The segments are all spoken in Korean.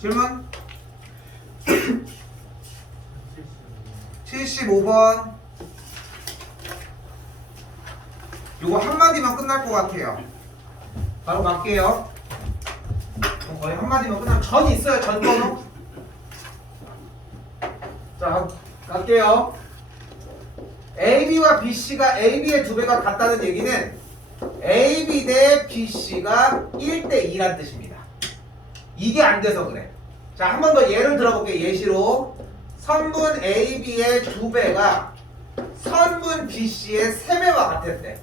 질문 75번. 요거 한마디만 끝날 것 같아요. 바로 갈게요. 거의 한마디만 끝나면 전 있어요. 전 번호. 자, 갈게요. AB와 BC가 AB의 2배가 같다는 얘기는 AB 대 BC가 1대 2란 뜻입니다. 이게 안 돼서 그래. 자, 한 번 더 예를 들어볼게요. 예시로 선분 AB의 2배가 선분 BC의 3배와 같았대.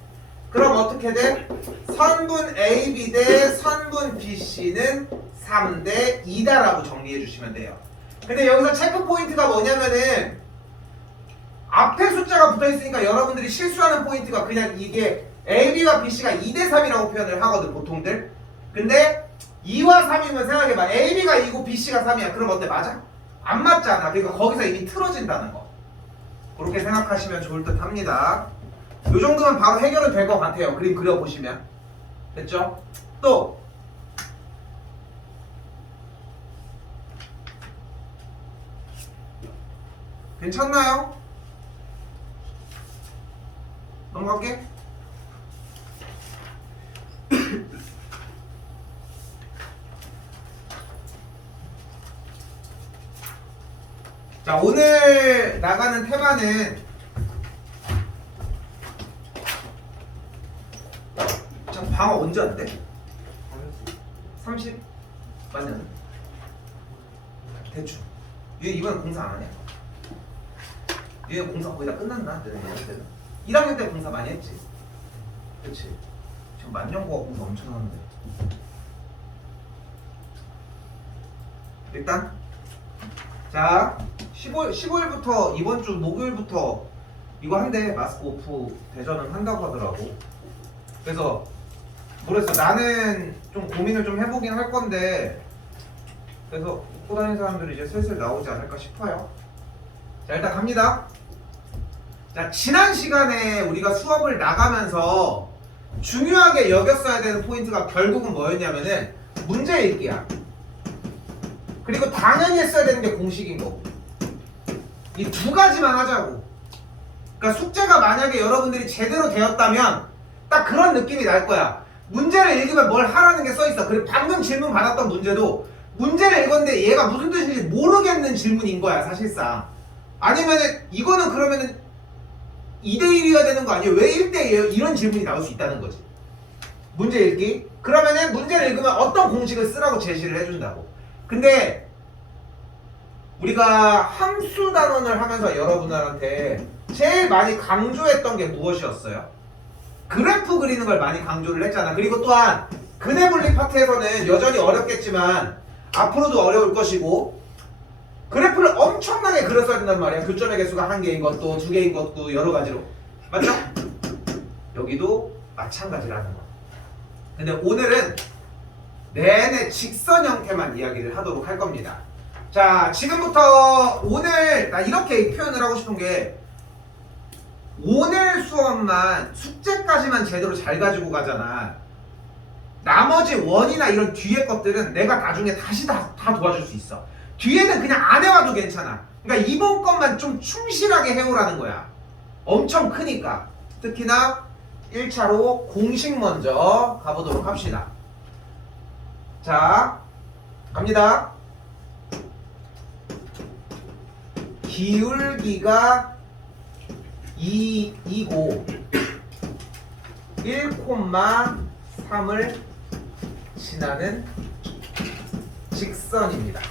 그럼 어떻게 돼? 선분 AB 대 선분 BC는 3대 2다라고 정리해 주시면 돼요. 근데 여기서 체크 포인트가 뭐냐면은 앞에 숫자가 붙어 있으니까 여러분들이 실수하는 포인트가 그냥 이게 AB와 BC가 2대 3이라고 표현을 하거든 보통들. 근데 2와 3이면 생각해봐. AB가 2고 BC가 3이야. 그럼 어때? 맞아? 안 맞잖아. 그러니까 거기서 이미 틀어진다는 거. 그렇게 생각하시면 좋을 듯 합니다. 요 정도면 바로 해결은 될 것 같아요. 그림 그려보시면. 됐죠? 또 괜찮나요? 넘어갈게. 자, 오늘 나가는 테마는 자, 방어 언제 한대? 30? 맞냐? 대충. 얘 이번에 공사 안 하냐? 얘 공사 거의 다 끝났나? 내가 1학년 때 공사 많이 했지. 그치? 지금 만년고가 공사 엄청 하는데. 일단 자 15일부터 이번 주 목요일부터 이거 한대 마스크 오프 대전은 한다고 하더라고. 그래서 모르겠어. 나는 좀 고민을 좀 해보긴 할 건데 그래서 입고 다니는 사람들이 이제 슬슬 나오지 않을까 싶어요. 자, 일단 갑니다. 자, 지난 시간에 우리가 수업을 나가면서 중요하게 여겼어야 되는 포인트가 결국은 뭐였냐면은 문제 읽기야. 그리고 당연히 했어야 되는 게 공식인 거고. 이 두 가지만 하자고. 그러니까 숙제가 만약에 여러분들이 제대로 되었다면 딱 그런 느낌이 날 거야. 문제를 읽으면 뭘 하라는 게 써 있어. 그리고 방금 질문 받았던 문제도 문제를 읽었는데 얘가 무슨 뜻인지 모르겠는 질문인 거야, 사실상. 아니면은 이거는 그러면은 2대1이어야 되는 거 아니에요? 왜 1대1이에요? 이런 질문이 나올 수 있다는 거지. 문제 읽기. 그러면은 문제를 읽으면 어떤 공식을 쓰라고 제시를 해준다고. 근데 우리가 함수 단원을 하면서 여러분들한테 제일 많이 강조했던 게 무엇이었어요? 그래프 그리는 걸 많이 강조를 했잖아. 그리고 또한 근해 분리 파트에서는 여전히 어렵겠지만 앞으로도 어려울 것이고 그래프를 엄청나게 그렸어야 된단 말이야. 교점의 개수가 1개인 것도 2개인 것도 여러 가지로. 맞죠? 여기도 마찬가지라는 거. 근데 오늘은 내내 직선 형태만 이야기를 하도록 할 겁니다. 자, 지금부터 오늘 나 이렇게 표현을 하고 싶은 게 오늘 수업만 숙제까지만 제대로 잘 가지고 가잖아. 나머지 원이나 이런 뒤에 것들은 내가 나중에 다시 다 도와줄 수 있어. 뒤에는 그냥 안 해와도 괜찮아. 그러니까 이번 것만 좀 충실하게 해오라는 거야. 엄청 크니까. 특히나 1차로 공식 먼저 가보도록 합시다. 자, 갑니다. 기울기가 2이고 1,3을 지나는 직선입니다.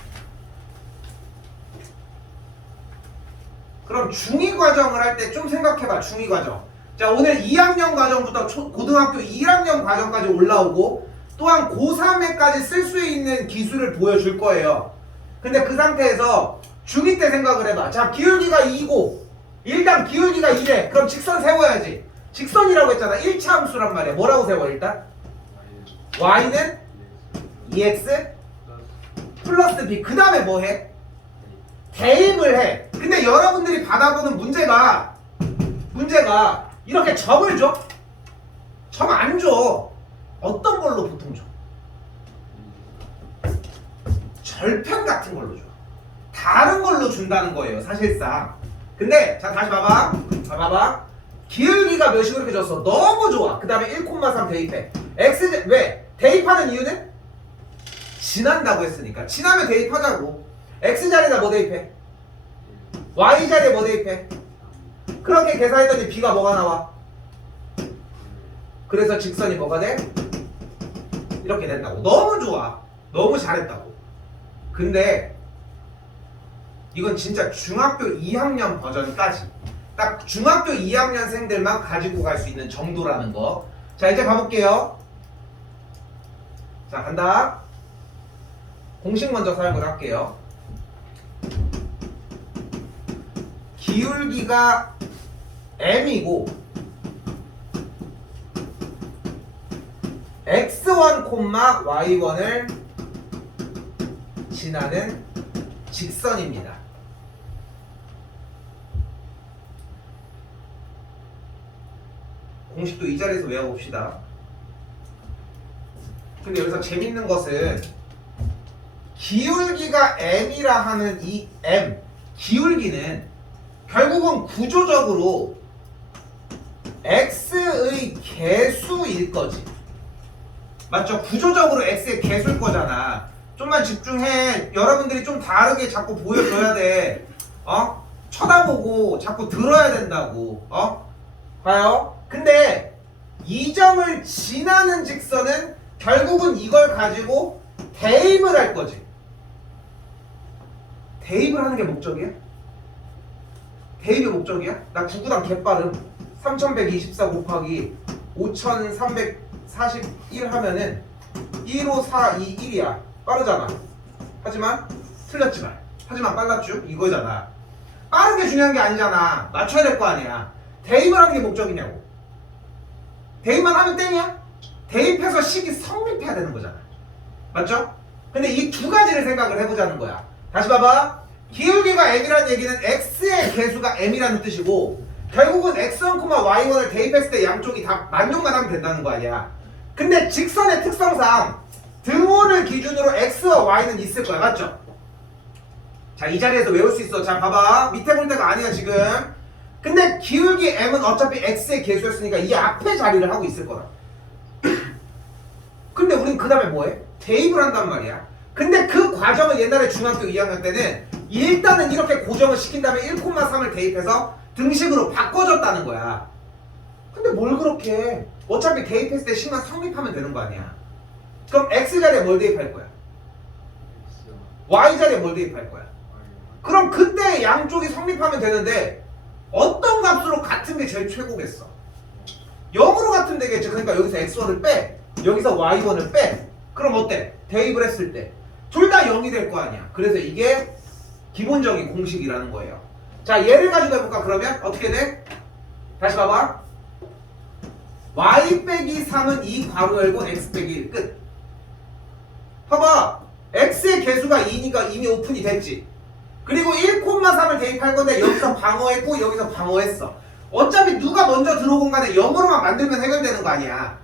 그럼 중2 과정을 할 때 좀 생각해봐. 중2 과정. 자, 오늘 2학년 과정부터 고등학교 1학년 과정까지 올라오고 또한 고3에까지 쓸 수 있는 기술을 보여줄 거예요. 근데 그 상태에서 중2 때 생각을 해봐. 자, 기울기가 2고 일단 기울기가 2래. 그럼 직선 세워야지. 직선이라고 했잖아. 1차 함수란 말이야. 뭐라고 세워 일단? y는 2x 플러스 b. 그 다음에 뭐 해? 대입을 해. 근데 여러분들이 받아보는 문제가 이렇게 점을 줘? 점 안 줘. 어떤 걸로 보통 줘? 절편 같은 걸로 줘. 다른 걸로 준다는 거예요, 사실상. 근데 자 다시 봐봐. 자 봐봐. 기울기가 몇이고 이렇게 줬어. 너무 좋아. 그 다음에 1,3 대입해. x 왜? 대입하는 이유는? 지난다고 했으니까. 지나면 대입하자고. x자리에다 뭐 대입해? y자리에 뭐 대입해? 그렇게 계산했더니 b가 뭐가 나와? 그래서 직선이 뭐가 돼? 이렇게 된다고. 너무 좋아. 너무 잘했다고. 근데 이건 진짜 중학교 2학년 버전까지 딱 중학교 2학년생들만 가지고 갈 수 있는 정도라는 거. 자 이제 가볼게요. 자 간다. 공식 먼저 사용을 할게요. 기울기가 m이고 x1, y1을 지나는 직선입니다. 공식도 이 자리에서 외워봅시다. 근데 여기서 재밌는 것은 기울기가 m이라 하는 이 m, 기울기는 결국은 구조적으로 x의 개수일 거지. 맞죠? 구조적으로 x의 개수일 거잖아. 좀만 집중해. 여러분들이 좀 다르게 자꾸 보여줘야 돼. 쳐다보고 자꾸 들어야 된다고. 봐요. 근데 이 점을 지나는 직선은 결국은 이걸 가지고 대입을 할 거지. 대입을 하는 게 목적이야? 대입이 목적이야? 나 구구단 개빠름. 3124 곱하기 5341 하면은 15421이야. 1이야. 빠르잖아. 하지만 틀렸지만. 하지만 빨랐죠? 이거잖아. 빠른 게 중요한 게 아니잖아. 맞춰야 될 거 아니야. 대입을 하는 게 목적이냐고. 대입만 하면 땡이야? 대입해서 식이 성립해야 되는 거잖아. 맞죠? 근데 이 두 가지를 생각을 해보자는 거야. 다시 봐봐. 기울기가 m이라는 얘기는 x의 개수가 m이라는 뜻이고 결국은 x1, y1을 대입했을 때 양쪽이 다 만족만 하면 된다는 거 아니야. 근데 직선의 특성상 등호를 기준으로 x와 y는 있을 거야. 맞죠? 자, 이 자리에서 외울 수 있어. 자, 봐봐. 밑에 볼 때가 아니야 지금. 근데 기울기 m은 어차피 x의 개수였으니까 이 앞에 자리를 하고 있을 거다. 근데 우린 그 다음에 뭐해? 대입을 한단 말이야. 근데 그 과정을 옛날에 중학교 2학년 때는 일단은 이렇게 고정을 시킨 다음에 1,3을 대입해서 등식으로 바꿔줬다는 거야. 근데 뭘 그렇게 해? 어차피 대입했을 때 식만 성립하면 되는 거 아니야. 그럼 x자리에 뭘 대입할 거야? y자리에 뭘 대입할 거야? 그럼 그때 양쪽이 성립하면 되는데 어떤 값으로 같은 게 제일 최고겠어? 0으로 같은 되겠죠. 그러니까 여기서 x1을 빼, 여기서 y1을 빼. 그럼 어때? 대입을 했을 때 둘 다 0이 될 거 아니야. 그래서 이게 기본적인 공식이라는 거예요. 자, 얘를 가지고 해볼까? 그러면 어떻게 돼? 다시 봐봐. y 빼기 3은 2 괄호 열고 x 빼기 1 끝. 봐봐. x의 개수가 2니까 이미 오픈이 됐지. 그리고 1,3을 대입할 건데 여기서 방어했고 여기서 방어했어. 어차피 누가 먼저 들어오건 간에 0으로만 만들면 해결되는 거 아니야.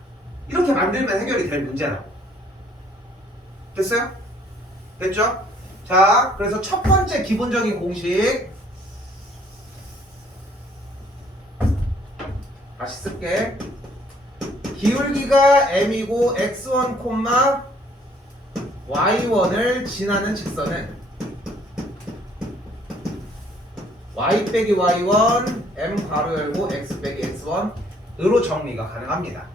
이렇게 만들면 해결이 될 문제라고. 됐어요? 됐죠? 자, 그래서 첫 번째 기본적인 공식 다시 쓸게. 기울기가 m이고 x1, y1을 지나는 직선은 y 빼기 y1 m 괄호 열고 x 빼기 x1으로 정리가 가능합니다.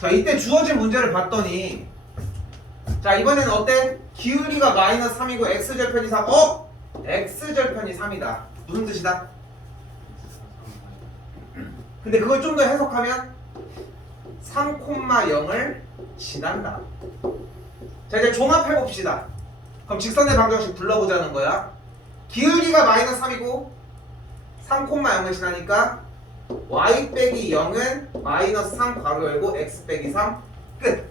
자, 이때 주어진 문제를 봤더니 자, 이번에는 어때? 기울기가 마이너스 3이고 x절편이 3. x절편이 3이다. 무슨 뜻이다? 근데 그걸 좀 더 해석하면 3,0을 지난다. 자, 이제 종합해봅시다. 그럼 직선의 방정식 불러보자는 거야. 기울기가 마이너스 3이고 3,0을 지나니까 y 빼기 0은 마이너스 3 괄호 열고 x 빼기 3 끝.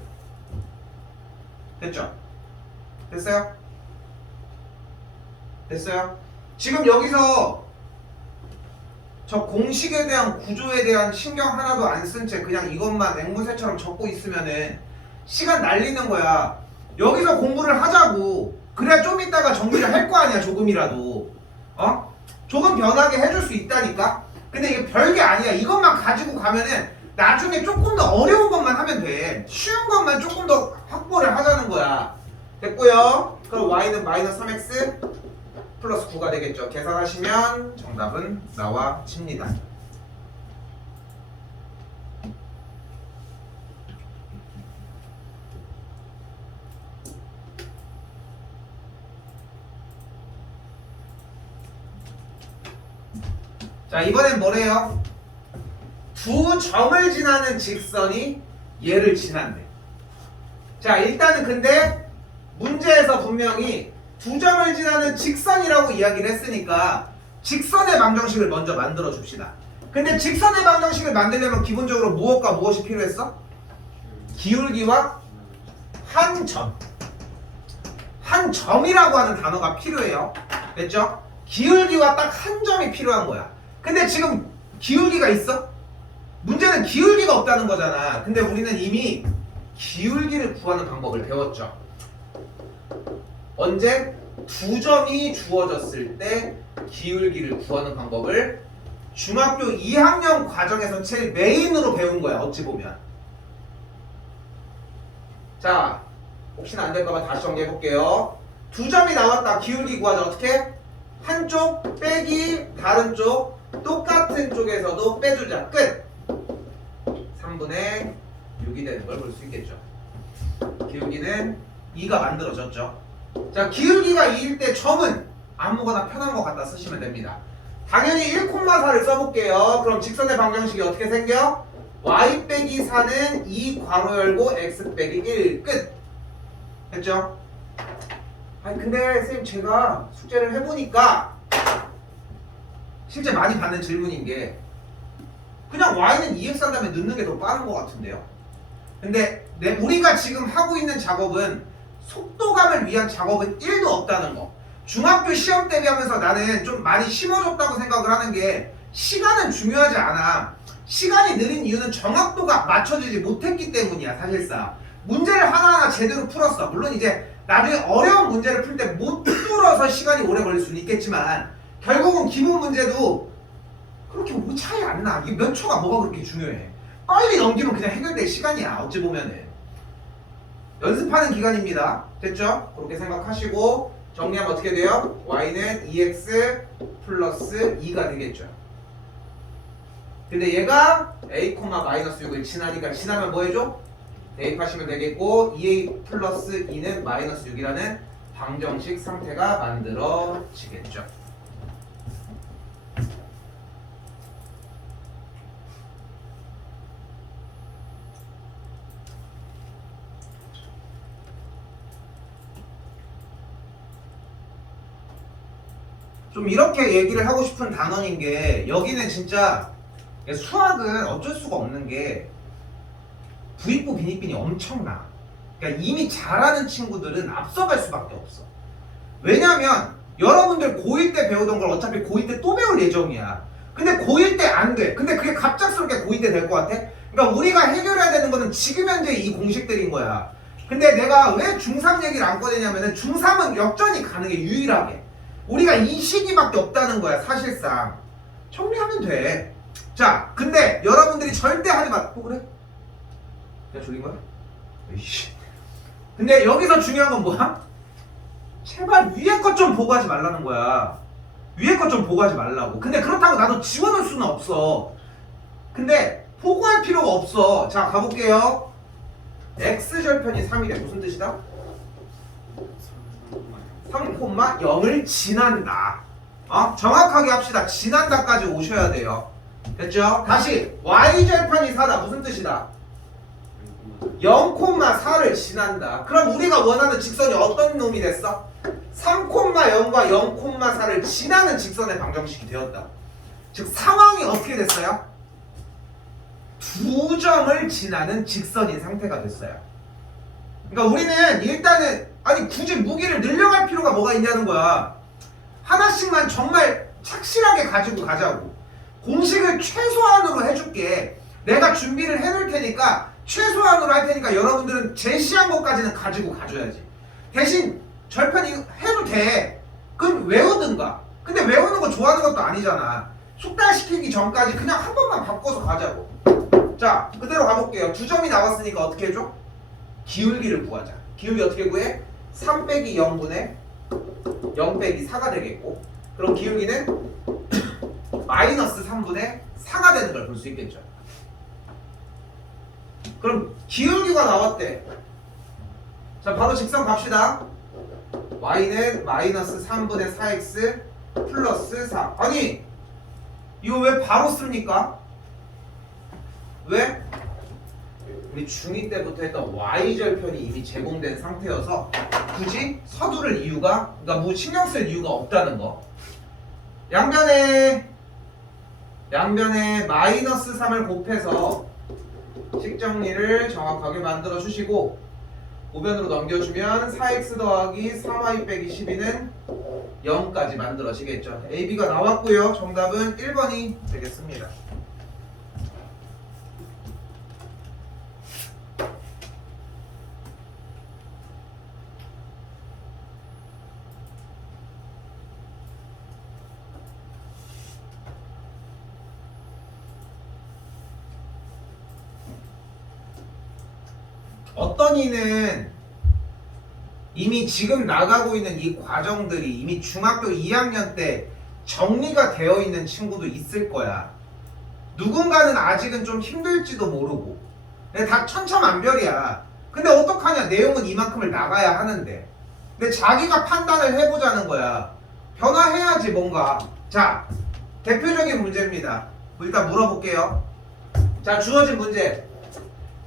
됐죠? 됐어요? 됐어요? 지금 여기서 저 공식에 대한 구조에 대한 신경 하나도 안 쓴 채 그냥 이것만 앵무새처럼 적고 있으면은 시간 날리는 거야. 여기서 공부를 하자고. 그래야 좀 이따가 정리를 할 거 아니야, 조금이라도. 어? 조금 변하게 해줄 수 있다니까? 근데 이게 별게 아니야. 이것만 가지고 가면은 나중에 조금 더 어려운 것만 하면 돼. 쉬운 것만 조금 더 확보를 하자는 거야. 됐고요. 그럼 y는 마이너스 3x 플러스 9가 되겠죠. 계산하시면 정답은 나와 칩니다. 자, 이번엔 뭐래요? 두 점을 지나는 직선이 얘를 지난대. 자, 일단은 근데 문제에서 분명히 두 점을 지나는 직선이라고 이야기를 했으니까 직선의 방정식을 먼저 만들어 줍시다. 근데 직선의 방정식을 만들려면 기본적으로 무엇과 무엇이 필요했어? 기울기와 한 점. 한 점이라고 하는 단어가 필요해요. 됐죠? 기울기와 딱 한 점이 필요한 거야. 근데 지금 기울기가 있어? 문제는 기울기가 없다는 거잖아. 근데 우리는 이미 기울기를 구하는 방법을 배웠죠. 언제? 두 점이 주어졌을 때 기울기를 구하는 방법을 중학교 2학년 과정에서 제일 메인으로 배운 거야, 어찌 보면. 자, 혹시나 안 될까봐 다시 정리해볼게요. 두 점이 나왔다. 기울기 구하자. 어떻게? 한쪽 빼기 다른 쪽 똑같은 쪽에서도 빼주자. 끝! 3분의 6이 되는 걸 볼 수 있겠죠. 기울기는 2가 만들어졌죠. 자, 기울기가 2일 때 점은 아무거나 편한 거 갖다 쓰시면 됩니다. 당연히 1,4를 써볼게요. 그럼 직선의 방정식이 어떻게 생겨? y 빼기 4는 2 괄호 열고 x 빼기 1 끝! 됐죠? 아니 근데 선생님 제가 숙제를 해보니까 실제 많이 받는 질문인 게 그냥 y는 2x 한 다음에 넣는 게 더 빠른 것 같은데요. 근데 우리가 지금 하고 있는 작업은 속도감을 위한 작업은 1도 없다는 거. 중학교 시험 대비하면서 나는 좀 많이 심어줬다고 생각을 하는 게 시간은 중요하지 않아. 시간이 느린 이유는 정확도가 맞춰지지 못했기 때문이야. 사실상 문제를 하나하나 제대로 풀었어. 물론 이제 나중에 어려운 문제를 풀 때 못 풀어서 시간이 오래 걸릴 수는 있겠지만 결국은 기본 문제도 그렇게 뭐 차이 안 나. 이게 몇 초가 뭐가 그렇게 중요해. 빨리 넘기면 그냥 해결될 시간이야. 어찌 보면은 연습하는 기간입니다. 됐죠? 그렇게 생각하시고 정리하면 어떻게 돼요? y는 2x 플러스 2가 되겠죠. 근데 얘가 a, 마이너스 6을 지나니까 지나면 뭐 해줘? 대입하시면 되겠고 2a 플러스 2는 마이너스 6이라는 방정식 상태가 만들어지겠죠. 좀 이렇게 얘기를 하고 싶은 단원인 게 여기는 진짜 수학은 어쩔 수가 없는 게 부익부 빈익빈이 엄청나. 그러니까 이미 잘하는 친구들은 앞서갈 수밖에 없어. 왜냐면 여러분들 고1 때 배우던 걸 어차피 고2 때 또 배울 예정이야. 근데 고1 때 안 돼. 근데 그게 갑작스럽게 고2 때 될 것 같아? 그러니까 우리가 해결해야 되는 거는 지금 현재 이 공식들인 거야. 근데 내가 왜 중3 얘기를 안 꺼내냐면은 중3은 역전이 가능해. 유일하게 우리가 이 시기밖에 없다는 거야. 사실상 정리하면 돼. 자, 근데 여러분들이 절대 하지 마. 또 그래? 내가 졸린 거야? 에이씨. 근데 여기서 중요한 건 뭐야? 제발 위에 것 좀 보고 하지 말라는 거야. 위에 것 좀 보고 하지 말라고. 근데 그렇다고 나도 지워놓을 수는 없어. 근데 보고할 필요가 없어. 자, 가볼게요. x절편이 3이래. 무슨 뜻이다? 3,0을 지난다. 정확하게 합시다. 지난다까지 오셔야 돼요. 됐죠? 다시 y절편이 4다. 무슨 뜻이다? 0,4를 지난다. 그럼 우리가 원하는 직선이 어떤 놈이 됐어? 3,0과 0,4를 지나는 직선의 방정식이 되었다. 즉 상황이 어떻게 됐어요? 두 점을 지나는 직선인 상태가 됐어요. 그러니까 우리는 일단은 아니 굳이 무기를 늘려갈 필요가 뭐가 있냐는 거야. 하나씩만 정말 착실하게 가지고 가자고. 공식을 최소한으로 해줄게. 내가 준비를 해놓을 테니까 최소한으로 할 테니까 여러분들은 제시한 것까지는 가지고 가줘야지. 대신 절편 이거 해도 돼. 그럼 외우든가. 근데 외우는 거 좋아하는 것도 아니잖아. 숙달시키기 전까지 그냥 한 번만 바꿔서 가자고. 자, 그대로 가볼게요. 2점이 나왔으니까 어떻게 해줘? 기울기를 구하자. 기울기 어떻게 구해? 3 빼기 0분의 0 빼기 4가 되겠고, 그럼 기울기는 마이너스 3분의 4가 되는 걸 볼 수 있겠죠. 그럼 기울기가 나왔대. 자, 바로 직선 갑시다. y는 마이너스 3분의 4x 플러스 4. 아니, 이거 왜 바로 씁니까? 왜? 우리 중2 때부터 했던 y절편이 이미 제공된 상태여서 굳이 서두를 이유가, 그러니까 뭐 신경 쓸 이유가 없다는 거. 양변에 마이너스 3을 곱해서 식정리를 정확하게 만들어 주시고, 우변으로 넘겨주면 4x 더하기 3y 빼기 12는 0까지 만들어지겠죠. AB가 나왔고요. 정답은 1번이 되겠습니다. 어떤 이는 이미 지금 나가고 있는 이 과정들이 이미 중학교 2학년 때 정리가 되어 있는 친구도 있을 거야. 누군가는 아직은 좀 힘들지도 모르고. 근데 다 천차만별이야. 근데 어떡하냐, 내용은 이만큼을 나가야 하는데. 근데 자기가 판단을 해보자는 거야. 변화해야지 뭔가. 자, 대표적인 문제입니다. 일단 물어볼게요. 자, 주어진 문제.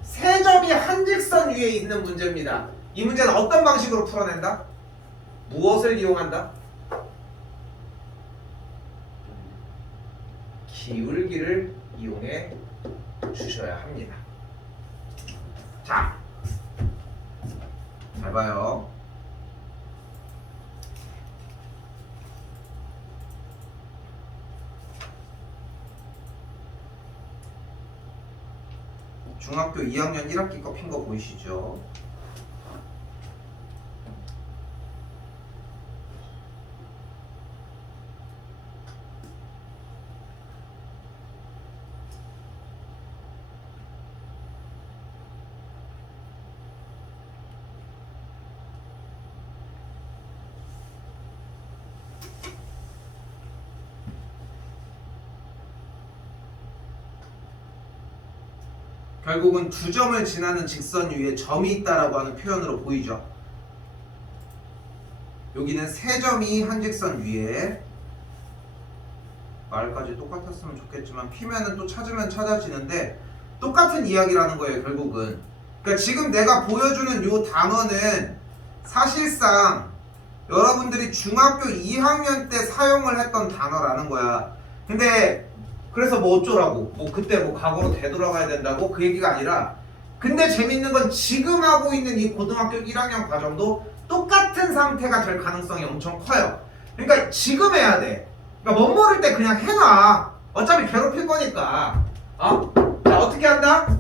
세 점이 한 직선 위에 있는 문제입니다. 이 문제는 어떤 방식으로 풀어낸다? 무엇을 이용한다? 기울기를 이용해 주셔야 합니다. 자, 잘 봐요. 중학교 2학년 1학기 거 핀 거 보이시죠? 결국은 2점을 지나는 직선 위에 점이 있다라고 하는 표현으로 보이죠. 여기는 3점이 한 직선 위에, 말까지 똑같았으면 좋겠지만 피면은 또 찾으면 찾아지는데 똑같은 이야기라는 거예요. 결국은. 그러니까 지금 내가 보여주는 이 단어는 사실상 여러분들이 중학교 2학년 때 사용을 했던 단어라는 거야. 근데 그래서 뭐 어쩌라고, 뭐 그때 뭐 과거로 되돌아가야 된다고, 그 얘기가 아니라, 근데 재밌는 건 지금 하고 있는 이 고등학교 1학년 과정도 똑같은 상태가 될 가능성이 엄청 커요. 그러니까 지금 해야 돼. 그러니까 못 모를 때 그냥 해놔. 어차피 괴롭힐 거니까. 자, 어떻게 한다?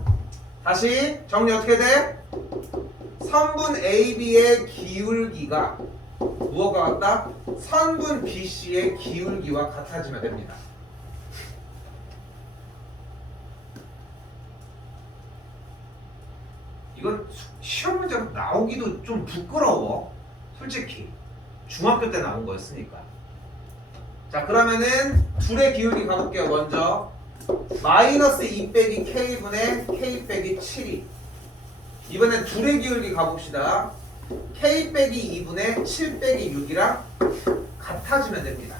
다시 정리 어떻게 돼? 선분 AB의 기울기가 무엇과 같다? 선분 BC의 기울기와 같아지면 됩니다. 이건 시험 문제로 나오기도 좀 부끄러워. 솔직히 중학교 때 나온 거였으니까. 자, 그러면은 둘의 기울기 가볼게요. 먼저 마이너스 2 빼기 K분의 K 빼기 7이, 이번엔 둘의 기울기 가봅시다. K 빼기 2분의 7 빼기 6이랑 같아지면 됩니다.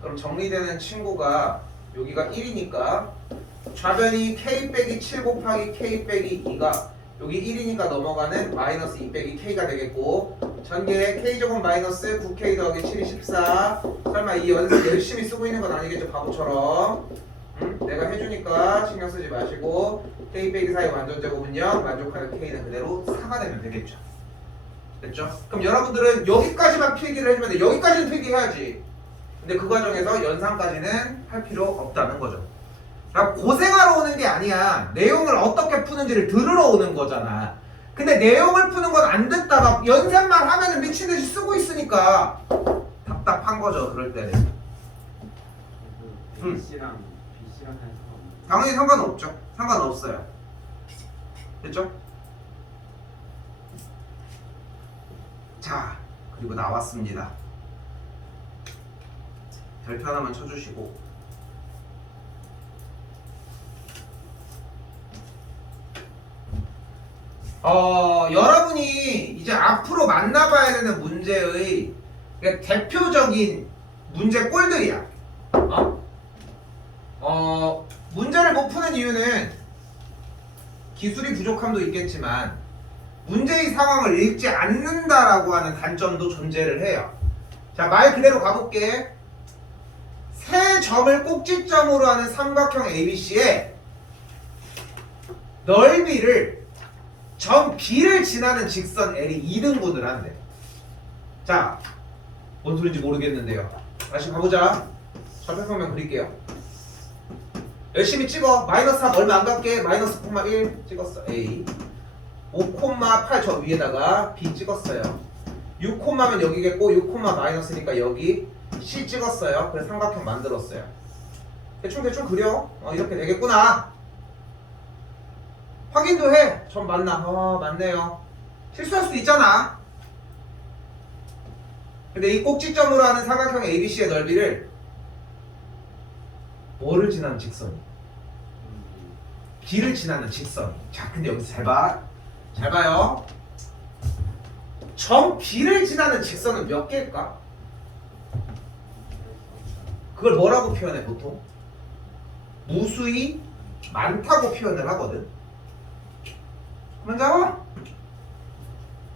그럼 정리되는 친구가 여기가 1이니까 좌변이 K 빼기 7 곱하기 K 빼기 2가 여기 1이니까 넘어가는 마이너스 2 빼기 K가 되겠고, 전개 K제곱 마이너스 9K 더하기 7이 14. 설마 이 연습 열심히 쓰고 있는 건 아니겠죠, 바보처럼. 내가 해주니까 신경 쓰지 마시고, K 빼기 4의 완전제곱은 0, 만족하는 K는 그대로 4가 되면 되겠죠. 됐죠? 그럼 여러분들은 여기까지만 필기를 해주면 돼. 여기까지는 필기해야지. 근데 그 과정에서 연산까지는 할 필요 없다는 거죠. 그러니까 고생하러 오는 게 아니야. 내용을 어떻게 푸는지를 들으러 오는 거잖아. 근데 내용을 푸는 건 안 듣다가 연산만 하면은 미친 듯이 쓰고 있으니까 답답한 거죠. 그럴 때는. A씨랑 B씨랑 한 상관없나요? 당연히 상관없죠. 상관없어요. 됐죠? 자, 그리고 나왔습니다. 별표 하나만 쳐주시고. 여러분이 이제 앞으로 만나봐야 되는 문제의 그러니까 대표적인 문제 꼴들이야. 문제를 못 푸는 이유는 기술이 부족함도 있겠지만 문제의 상황을 읽지 않는다라고 하는 단점도 존재를 해요. 자, 말 그대로 가볼게. 세 점을 꼭지점으로 하는 삼각형 ABC의 넓이를 점 B를 지나는 직선 L이 2등분을 한대. 자, 뭔 소린지 모르겠는데요. 다시 가보자. 좌표평면 그릴게요. 열심히 찍어. 마이너스 3 얼마 안 갈게. 마이너스 0,1 찍었어. A 5,8 저 위에다가 B 찍었어요. 6면 여기겠고 6, 마이너스니까 여기 C 찍었어요. 그래서 삼각형 만들었어요. 대충 그려. 이렇게 되겠구나. 확인도 해. 점 맞나? 맞네요. 실수할 수도 있잖아. 근데 이 꼭지점으로 하는 삼각형 ABC의 넓이를 뭐를 지나는 직선이? B를 지나는 직선이. 자, 근데 여기서 잘 봐. 잘 봐요. 점 B를 지나는 직선은 몇 개일까? 그걸 뭐라고 표현해 보통? 무수히 많다고 표현을 하거든. 먼저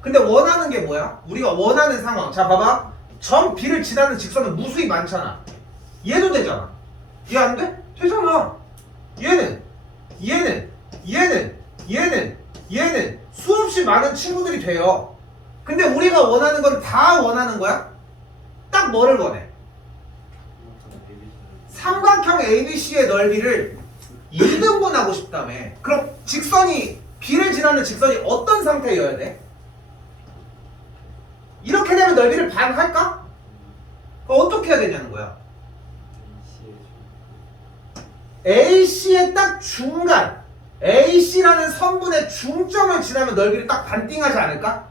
근데 원하는 게 뭐야? 우리가 원하는 상황. 자, 봐봐. 점 B를 지나는 직선은 무수히 많잖아. 얘도 되잖아. 얘 안 돼? 되잖아. 얘는 수없이 많은 친구들이 돼요. 근데 우리가 원하는 건 다 원하는 거야? 딱 뭐를 원해? 삼각형 ABC의 넓이를 2등분하고 싶다며. 그럼 직선이 B를 지나는 직선이 어떤 상태여야 돼? 이렇게 되면 넓이를 반 할까? 그럼 어떻게 해야 되냐는 거야. AC의 딱 중간, AC라는 선분의 중점을 지나면 넓이를 딱 반띵하지 않을까?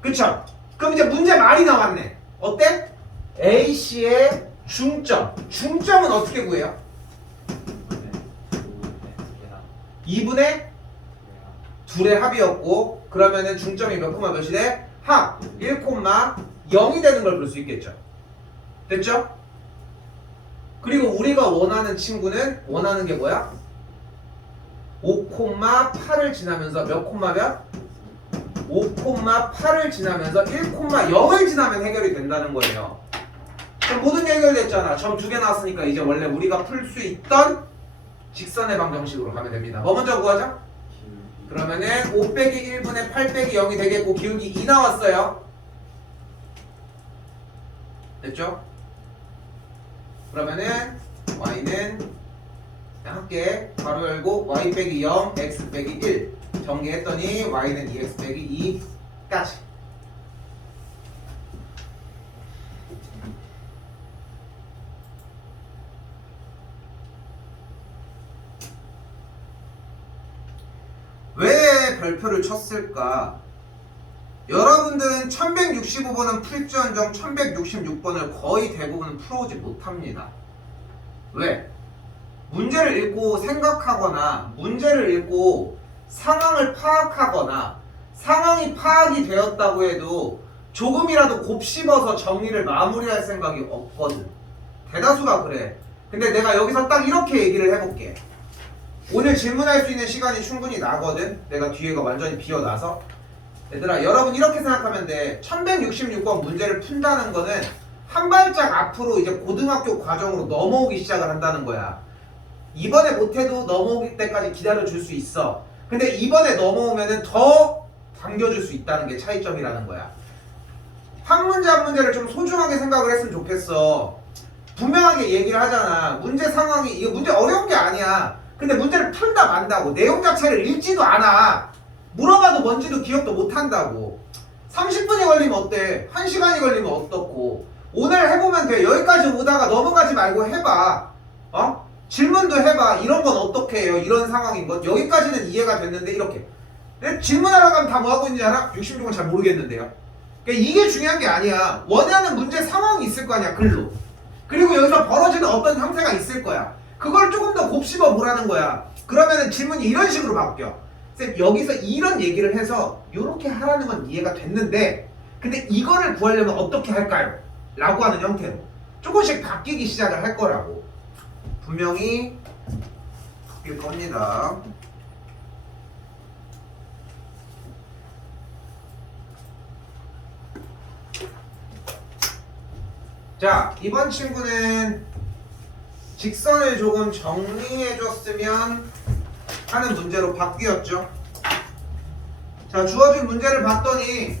그쵸? 그럼 이제 문제 많이 나왔네. 어때? AC의 중점은 어떻게 구해요? 2분의 2의 합이었고, 그러면은 중점이 몇 콤마 몇이 돼? 합 1,0이 되는 걸 볼 수 있겠죠. 됐죠? 그리고 우리가 원하는 친구는 원하는 게 뭐야? 5,8을 지나면서 몇 콤마 몇? 5,8을 지나면서 1,0을 지나면 해결이 된다는 거예요. 그럼 모든 게 해결됐잖아. 점 2개 나왔으니까 이제 원래 우리가 풀 수 있던 직선의 방정식으로 가면 됩니다. 뭐 먼저 구하자? 그러면은 5 빼기 1분의 8 빼기 0이 되겠고 기울기 2 나왔어요. 됐죠? 그러면은 y는 그냥 함께 괄호 열고 y 빼기 0, x 빼기 1 정리했더니 y는 2x 빼기 2까지. 왜 별표를 쳤을까? 여러분들은 1165번은 풀지언정 1166번을 거의 대부분 풀어오지 못합니다. 왜? 문제를 읽고 생각하거나 문제를 읽고 상황을 파악하거나 상황이 파악이 되었다고 해도 조금이라도 곱씹어서 정리를 마무리할 생각이 없거든. 대다수가 그래. 근데 내가 여기서 딱 이렇게 얘기를 해볼게. 오늘 질문할 수 있는 시간이 충분히 나거든. 내가 뒤에가 완전히 비어나서. 얘들아, 여러분 이렇게 생각하면 돼. 1166번 문제를 푼다는 거는 한 발짝 앞으로 이제 고등학교 과정으로 넘어오기 시작을 한다는 거야. 이번에 못해도 넘어올 때까지 기다려줄 수 있어. 근데 이번에 넘어오면은 더 당겨줄 수 있다는 게 차이점이라는 거야. 한 문제 한 문제를 좀 소중하게 생각을 했으면 좋겠어. 분명하게 얘기를 하잖아. 문제 상황이 이거 문제 어려운 게 아니야. 근데 문제를 풀다 만다고. 내용 자체를 읽지도 않아. 물어봐도 뭔지도 기억도 못 한다고. 30분이 걸리면 어때? 1시간이 걸리면 어떻고. 오늘 해보면 돼. 여기까지 오다가 넘어가지 말고 해봐. 질문도 해봐. 이런 건 어떻게 해요? 이런 상황인 것. 여기까지는 이해가 됐는데 이렇게. 근데 질문하러 가면 다 뭐하고 있는지 알아? 66은 잘 모르겠는데요. 그러니까 이게 중요한 게 아니야. 원하는 문제 상황이 있을 거 아니야. 글로. 그리고 여기서 벌어지는 어떤 형태가 있을 거야. 그걸 조금 더 곱씹어 보라는 거야. 그러면은 질문이 이런 식으로 바뀌어. 쌤, 여기서 이런 얘기를 해서 이렇게 하라는 건 이해가 됐는데 근데 이거를 구하려면 어떻게 할까요? 라고 하는 형태로 조금씩 바뀌기 시작을 할 거라고. 분명히 바뀔 겁니다. 자, 이번 친구는 직선을 조금 정리해줬으면 하는 문제로 바뀌었죠. 자, 주어진 문제를 봤더니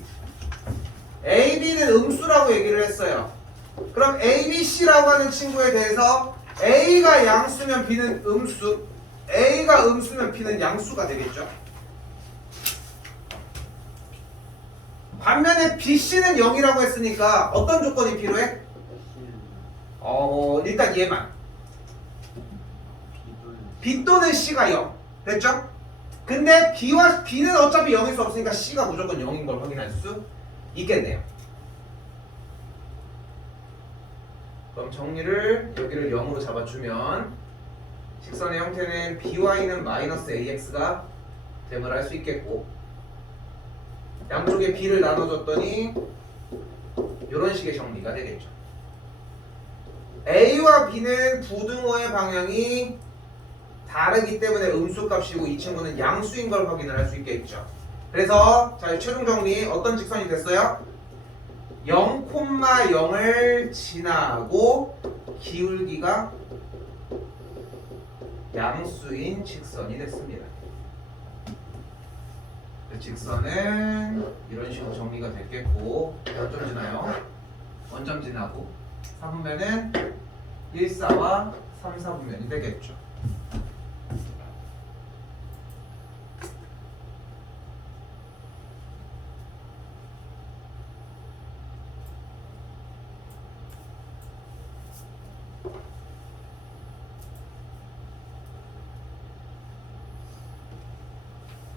A, B는 음수라고 얘기를 했어요. 그럼 A, B, C라고 하는 친구에 대해서 A가 양수면 B는 음수, A가 음수면 B는 양수가 되겠죠. 반면에 B, C는 0이라고 했으니까 어떤 조건이 필요해? 일단 얘만. B 또는 C가 0. 됐죠? 근데 B와 B는 어차피 0일 수 없으니까 C가 무조건 0인 걸 확인할 수 있겠네요. 그럼 정리를 여기를 0으로 잡아주면 직선의 형태는 BY는 마이너스 AX가 됨을 알 수 있겠고 양쪽에 B를 나눠줬더니 이런 식의 정리가 되겠죠. A와 B는 부등호의 방향이 다르기 때문에 음수값이고 이 친구는 양수인 걸 확인을 할 수 있겠죠. 그래서 자, 최종 정리 어떤 직선이 됐어요? 0,0을 지나고 기울기가 양수인 직선이 됐습니다. 그 직선은 이런 식으로 정리가 됐겠고 몇 점 지나요? 원점 지나고 3분면은 1, 4와 3, 4분면이 되겠죠.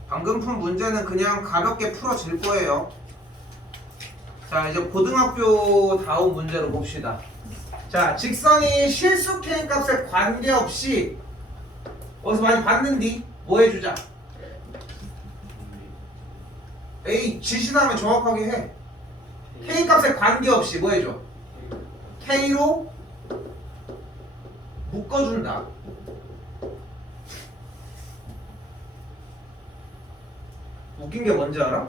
방금 푼 문제는 그냥 가볍게 풀어질 거예요. 자, 이제 고등학교 다운 문제로 봅시다. 자, 직선이 실수 K 값에 관계없이 어디서 많이 봤는디? 뭐 해주자? 에이, 지시하면 정확하게 해. K 값에 관계없이 뭐 해줘? K로 묶어준다. 웃긴 게 뭔지 알아?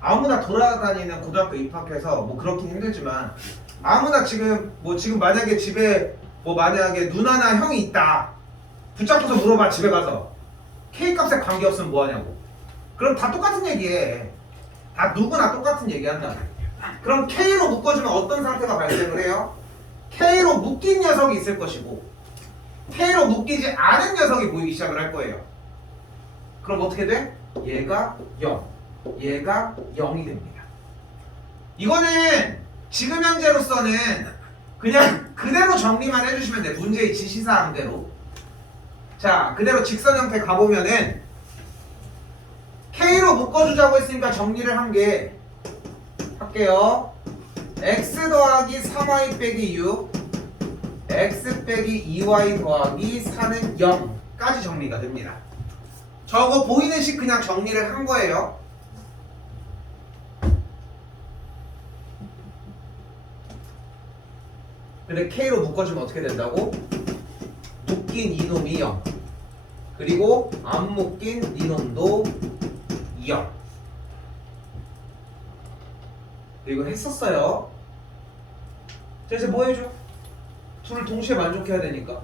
아무나 돌아다니는 고등학교 입학해서 뭐 그렇긴 힘들지만 아무나 지금 만약에 집에 만약에 누나나 형이 있다 붙잡고서 물어봐. 집에 가서 K 값에 관계없으면 뭐하냐고. 그럼 다 똑같은 얘기해. 다 누구나 똑같은 얘기한다. 그럼 K로 묶어주면 어떤 상태가 발생을 해요? K로 묶인 녀석이 있을 것이고 K로 묶이지 않은 녀석이 보이기 시작을 할 거예요. 그럼 어떻게 돼? 얘가 0, 얘가 0이 됩니다. 이거는 지금 현재로서는 그냥 그대로 정리만 해주시면 돼. 문제의 지시사항대로. 자, 그대로 직선 형태 가보면은 K로 묶어주자고 했으니까 정리를 한 게 할게요. X 더하기 3Y 빼기 6, X 빼기 2Y 더하기 4는 0까지 정리가 됩니다. 저거 보이는 식 그냥 정리를 한 거예요. 근데 K로 묶어주면 어떻게 된다고? 묶인 이놈이 0 그리고 안 묶인 이놈도 0 이거 했었어요. 자, 이제 뭐 해줘? 둘을 동시에 만족해야 되니까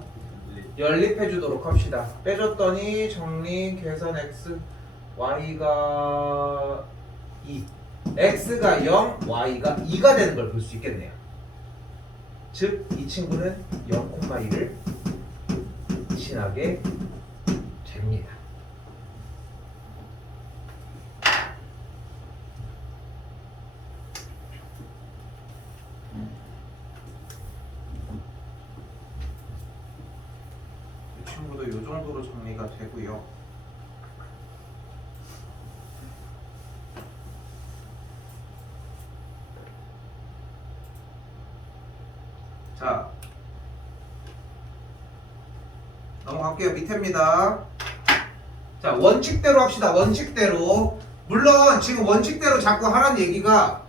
연립해 주도록 합시다. 빼줬더니 정리 계산 x y가 2 x가 0 y가 2가 되는 걸 볼 수 있겠네요. 즉 이 친구는 0,2를 지나게 됩니다. 이 친구도 이 정도로 정리가 되고요. 자, 넘어갈게요. 밑에입니다. 자, 원칙대로 합시다. 원칙대로. 물론 지금 원칙대로 자꾸 하라는 얘기가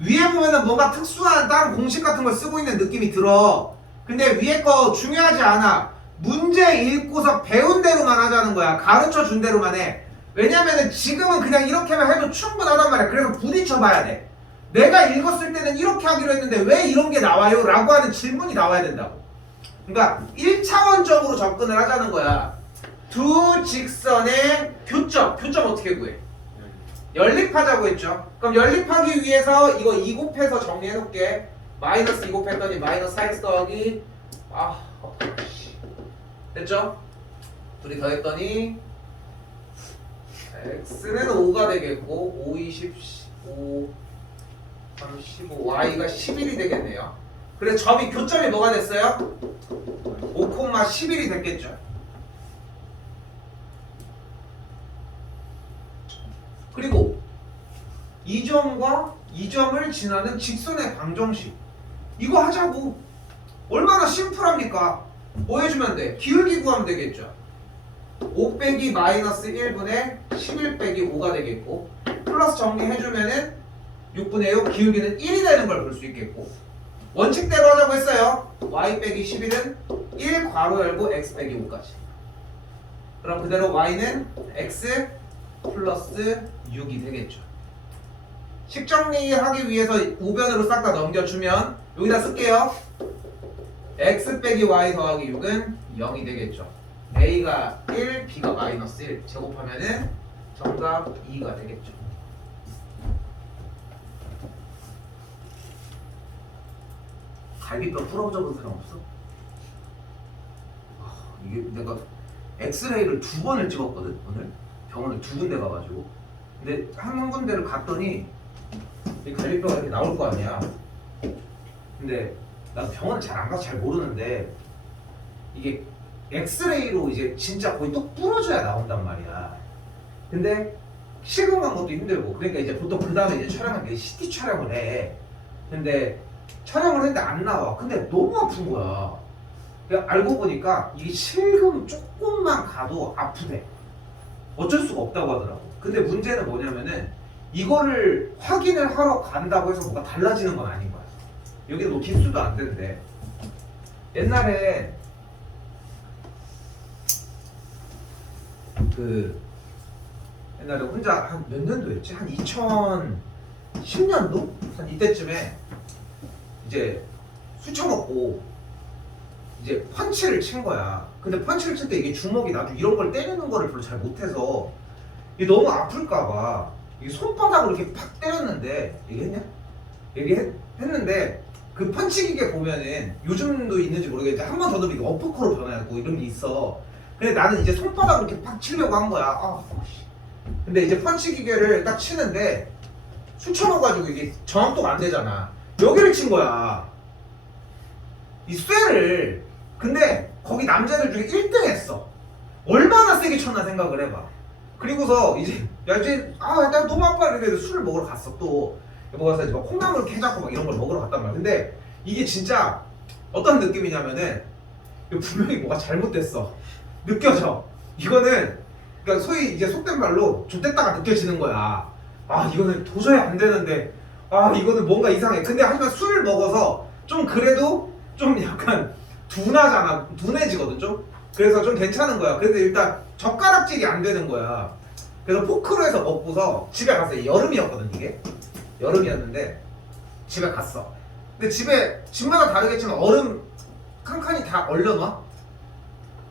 위에 보면은 뭔가 특수한 다른 공식 같은 걸 쓰고 있는 느낌이 들어. 근데 위에 거 중요하지 않아. 문제 읽고서 배운 대로만 하자는 거야. 가르쳐 준 대로만 해. 왜냐면은 지금은 그냥 이렇게만 해도 충분하단 말이야. 그래서 부딪혀 봐야 돼. 내가 읽었을 때는 이렇게 하기로 했는데 왜 이런 게 나와요? 라고 하는 질문이 나와야 된다고. 그러니까 1차원적으로 접근을 하자는 거야. 두 직선의 교점 어떻게 구해? 연립하자고 했죠. 그럼 연립하기 위해서 이거 2 곱해서 정리해 놓을게. 마이너스 2 곱했더니 마이너스 4x 더하기 됐죠? 둘이 더했더니 x는 5가 되겠고 5, 20, 5, 3, 15 y가 11이 되겠네요. 그래서 점이 교점이 뭐가 됐어요? 5,11이 됐겠죠. 그리고 이 점과 이 점을 지나는 직선의 방정식 이거 하자고. 얼마나 심플합니까? 뭐 해주면 돼? 기울기 구하면 되겠죠. 5 빼기 마이너스 1분의 11 빼기 5가 되겠고 플러스 정리해주면은 6분의 6 기울기는 1이 되는 걸 볼 수 있겠고 원칙대로 하자고 했어요. y 빼기 11은 1 괄호 열고 x 빼기 5까지. 그럼 그대로 y는 x 플러스 6이 되겠죠. 식정리하기 위해서 우변으로 싹 다 넘겨주면 여기다 쓸게요. x 빼기 y 더하기 6은 0이 되겠죠. a가 1, b가 마이너스 1 제곱하면은 정답 2가 되겠죠. 갈비뼈 풀어본 사람 없어? 이게 내가 엑스레이를 2번을 찍었거든 오늘. 병원을 2군데 가가지고. 근데 한 군데를 갔더니 이 갈비뼈가 이렇게 나올 거 아니야. 근데 나 병원을 잘 안 가서 잘 모르는데 이게 엑스레이로 이제 진짜 거의 또 부러져야 나온단 말이야. 근데 실금 간 것도 힘들고 그러니까 이제 보통 그 다음에 이제 촬영할 때 CT 촬영을 해. 근데 촬영을 했는데 안 나와. 근데 너무 아픈 거야. 그냥 알고 보니까 이 실금 조금만 가도 아프대. 어쩔 수가 없다고 하더라고. 근데 문제는 뭐냐면은 이거를 확인을 하러 간다고 해서 뭐가 달라지는 건 아닌 거야. 여기는 뭐 기수도 안 된대. 옛날에 옛날에 혼자 한 몇 년도였지? 한 2010년도? 한 이때쯤에 이제 술 처먹고 이제 펀치를 친 거야. 근데 펀치를 칠 때 이게 주먹이 나도 이런 걸 때리는 거를 별로 잘 못해서 이게 너무 아플까봐 이게 손바닥으로 이렇게 팍 때렸는데 얘기했냐? 얘기했는데 그 펀치 기계 보면은 요즘도 있는지 모르겠는데 한 번 더 넣으면 이게 어퍼커로 변하고 이런 게 있어. 근데 나는 이제 손바닥으로 이렇게 팍 치려고 한 거야. 근데 이제 펀치 기계를 딱 치는데 술 처먹어가지고 이게 정확도가 안 되잖아. 여기를 친 거야. 이 쇠를. 근데 거기 남자들 중에 1등 했어. 얼마나 세게 쳤나 생각을 해봐. 그리고서 이제 야 이제 나 너무 아파 이랬는데 술을 먹으러 갔어. 또 먹어서 이제 막 콩나물 캐잡고 막 이런 걸 먹으러 갔단 말이야. 근데 이게 진짜 어떤 느낌이냐면은 분명히 뭐가 잘못됐어. 느껴져. 이거는 그러니까 소위 이제 속된 말로 좆됐다가 느껴지는 거야. 이거는 도저히 안 되는데 이거는 뭔가 이상해. 근데 하지만 술을 먹어서 좀 그래도 좀 약간 둔해지거든 좀. 그래서 좀 괜찮은 거야. 그래도 일단 젓가락질이 안 되는 거야. 그래서 포크로 해서 먹고서 집에 갔어. 여름이었거든 이게. 여름이었는데 집에 갔어. 근데 집마다 다르겠지만 칸칸이 다 얼려놔?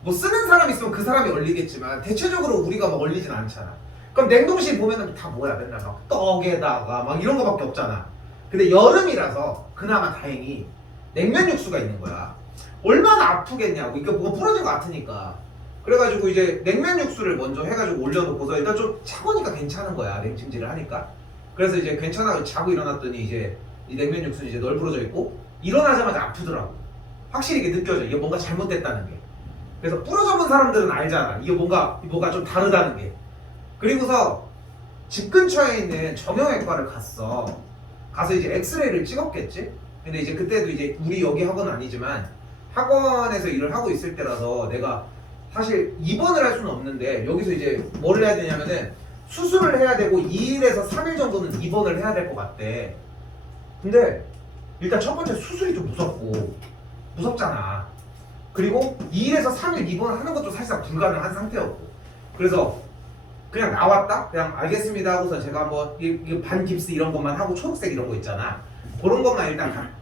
뭐 쓰는 사람 있으면 그 사람이 얼리겠지만 대체적으로 우리가 막 얼리진 않잖아. 그럼 냉동실 보면은 다 뭐야 맨날 막 떡에다가 막 이런 거밖에 없잖아. 근데 여름이라서 그나마 다행히 냉면 육수가 있는 거야. 얼마나 아프겠냐고. 이게 뭐가 부러진 것 같으니까. 그래가지고 이제 냉면 육수를 먼저 해가지고 올려놓고서 일단 좀 차보니까 괜찮은 거야. 냉찜질을 하니까. 그래서 이제 괜찮아 자고 일어났더니 이제 이 냉면 육수는 이제 널브러져 있고 일어나자마자 아프더라고. 확실히 이게 느껴져. 이게 뭔가 잘못됐다는 게. 그래서 부러져 본 사람들은 알잖아. 이게 뭐가 좀 다르다는 게. 그리고서 집 근처에 있는 정형외과를 갔어. 가서 이제 엑스레이를 찍었겠지? 근데 이제 그때도 이제 우리 여기 학원은 아니지만 학원에서 일을 하고 있을 때라서 내가 사실 입원을 할 수는 없는데 여기서 이제 뭘 해야 되냐면은 수술을 해야 되고 2일에서 3일 정도는 입원을 해야 될 것 같대. 근데 일단 첫 번째 수술이 좀 무섭잖아. 그리고 2일에서 3일 입원을 하는 것도 사실상 불가능한 상태였고. 그래서 그냥 나왔다? 그냥 알겠습니다 하고서 제가 한번 반 깁스 이런 것만 하고 초록색 이런 거 있잖아. 그런 것만 일단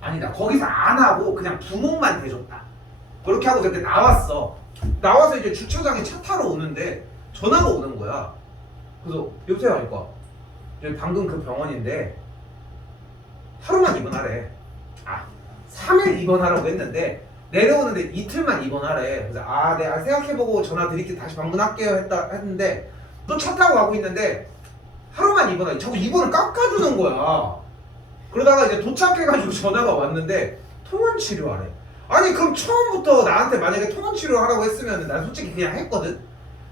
아니다. 거기서 안 하고 그냥 부목만 대줬다. 그렇게 하고 그때 나왔어. 나와서 이제 주차장에 차 타러 오는데 전화가 오는 거야. 그래서 여보세요 하니까 여기 방금 그 병원인데 하루만 입원하래. 3일 입원하라고 했는데 내려오는데 이틀만 입원하래. 그래서 네, 생각해보고 전화 드릴게 다시 방문할게요 했는데 또 차 타고 가고 있는데 하루만 입원하래. 자꾸 입원을 깎아주는 거야. 그러다가 이제 도착해가지고 전화가 왔는데 통원 치료하래. 아니 그럼 처음부터 나한테 만약에 통원 치료하라고 했으면 난 솔직히 그냥 했거든.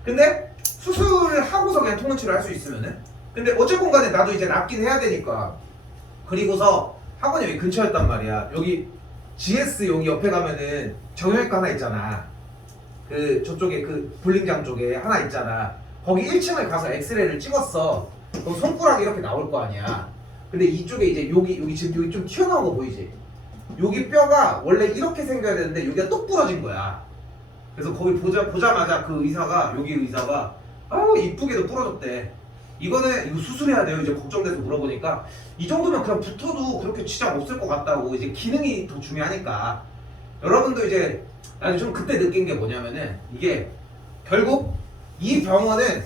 근데 수술을 하고서 그냥 통원 치료 할 수 있으면은. 근데 어쨌건 간에 나도 이제 낫긴 해야 되니까. 그리고서 학원이 여기 근처였단 말이야. 여기 GS 여기 옆에 가면은 정형외과 하나 있잖아. 그 저쪽에 그 볼링장 쪽에 하나 있잖아. 거기 1층을 가서 엑스레이를 찍었어. 그럼 손가락이 이렇게 나올 거 아니야. 근데 이쪽에 이제 여기 지금 여기 좀 튀어나온 거 보이지? 여기 뼈가 원래 이렇게 생겨야 되는데 여기가 똑 부러진 거야. 그래서 거기 보자마자 그 의사가 여기 의사가 이쁘게도 부러졌대. 이거 수술해야 돼요. 이제 걱정돼서 물어보니까 이 정도면 그냥 붙어도 그렇게 지장 없을 것 같다고. 이제 기능이 더 중요하니까. 여러분도 이제 나는 좀 그때 느낀 게 뭐냐면은 이게 결국 이 병원은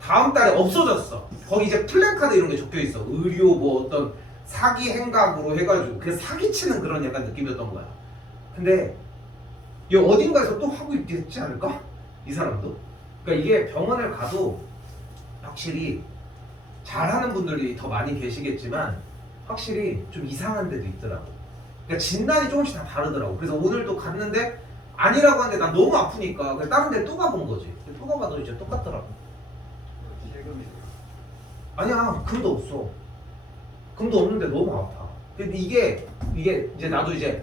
다음 달에 없어졌어. 거기 이제 플랜카드 이런 게 적혀 있어. 의료 뭐 어떤 사기 행각으로 해가지고 그 사기치는 그런 약간 느낌이었던 거야. 근데 이 어딘가에서 또 하고 있겠지 않을까? 이 사람도. 그러니까 이게 병원을 가도 확실히 잘하는 분들이 더 많이 계시겠지만 확실히 좀 이상한 데도 있더라고. 그러니까 진단이 조금씩 다 다르더라고. 그래서 오늘도 갔는데 아니라고 하는데 난 너무 아프니까 그냥 다른 데 또 가본 거지. 또 가봐도 이제 똑같더라고. 세금이 아니야, 금도 없어. 금도 없는데 너무 아파. 근데 이게 이제 나도 이제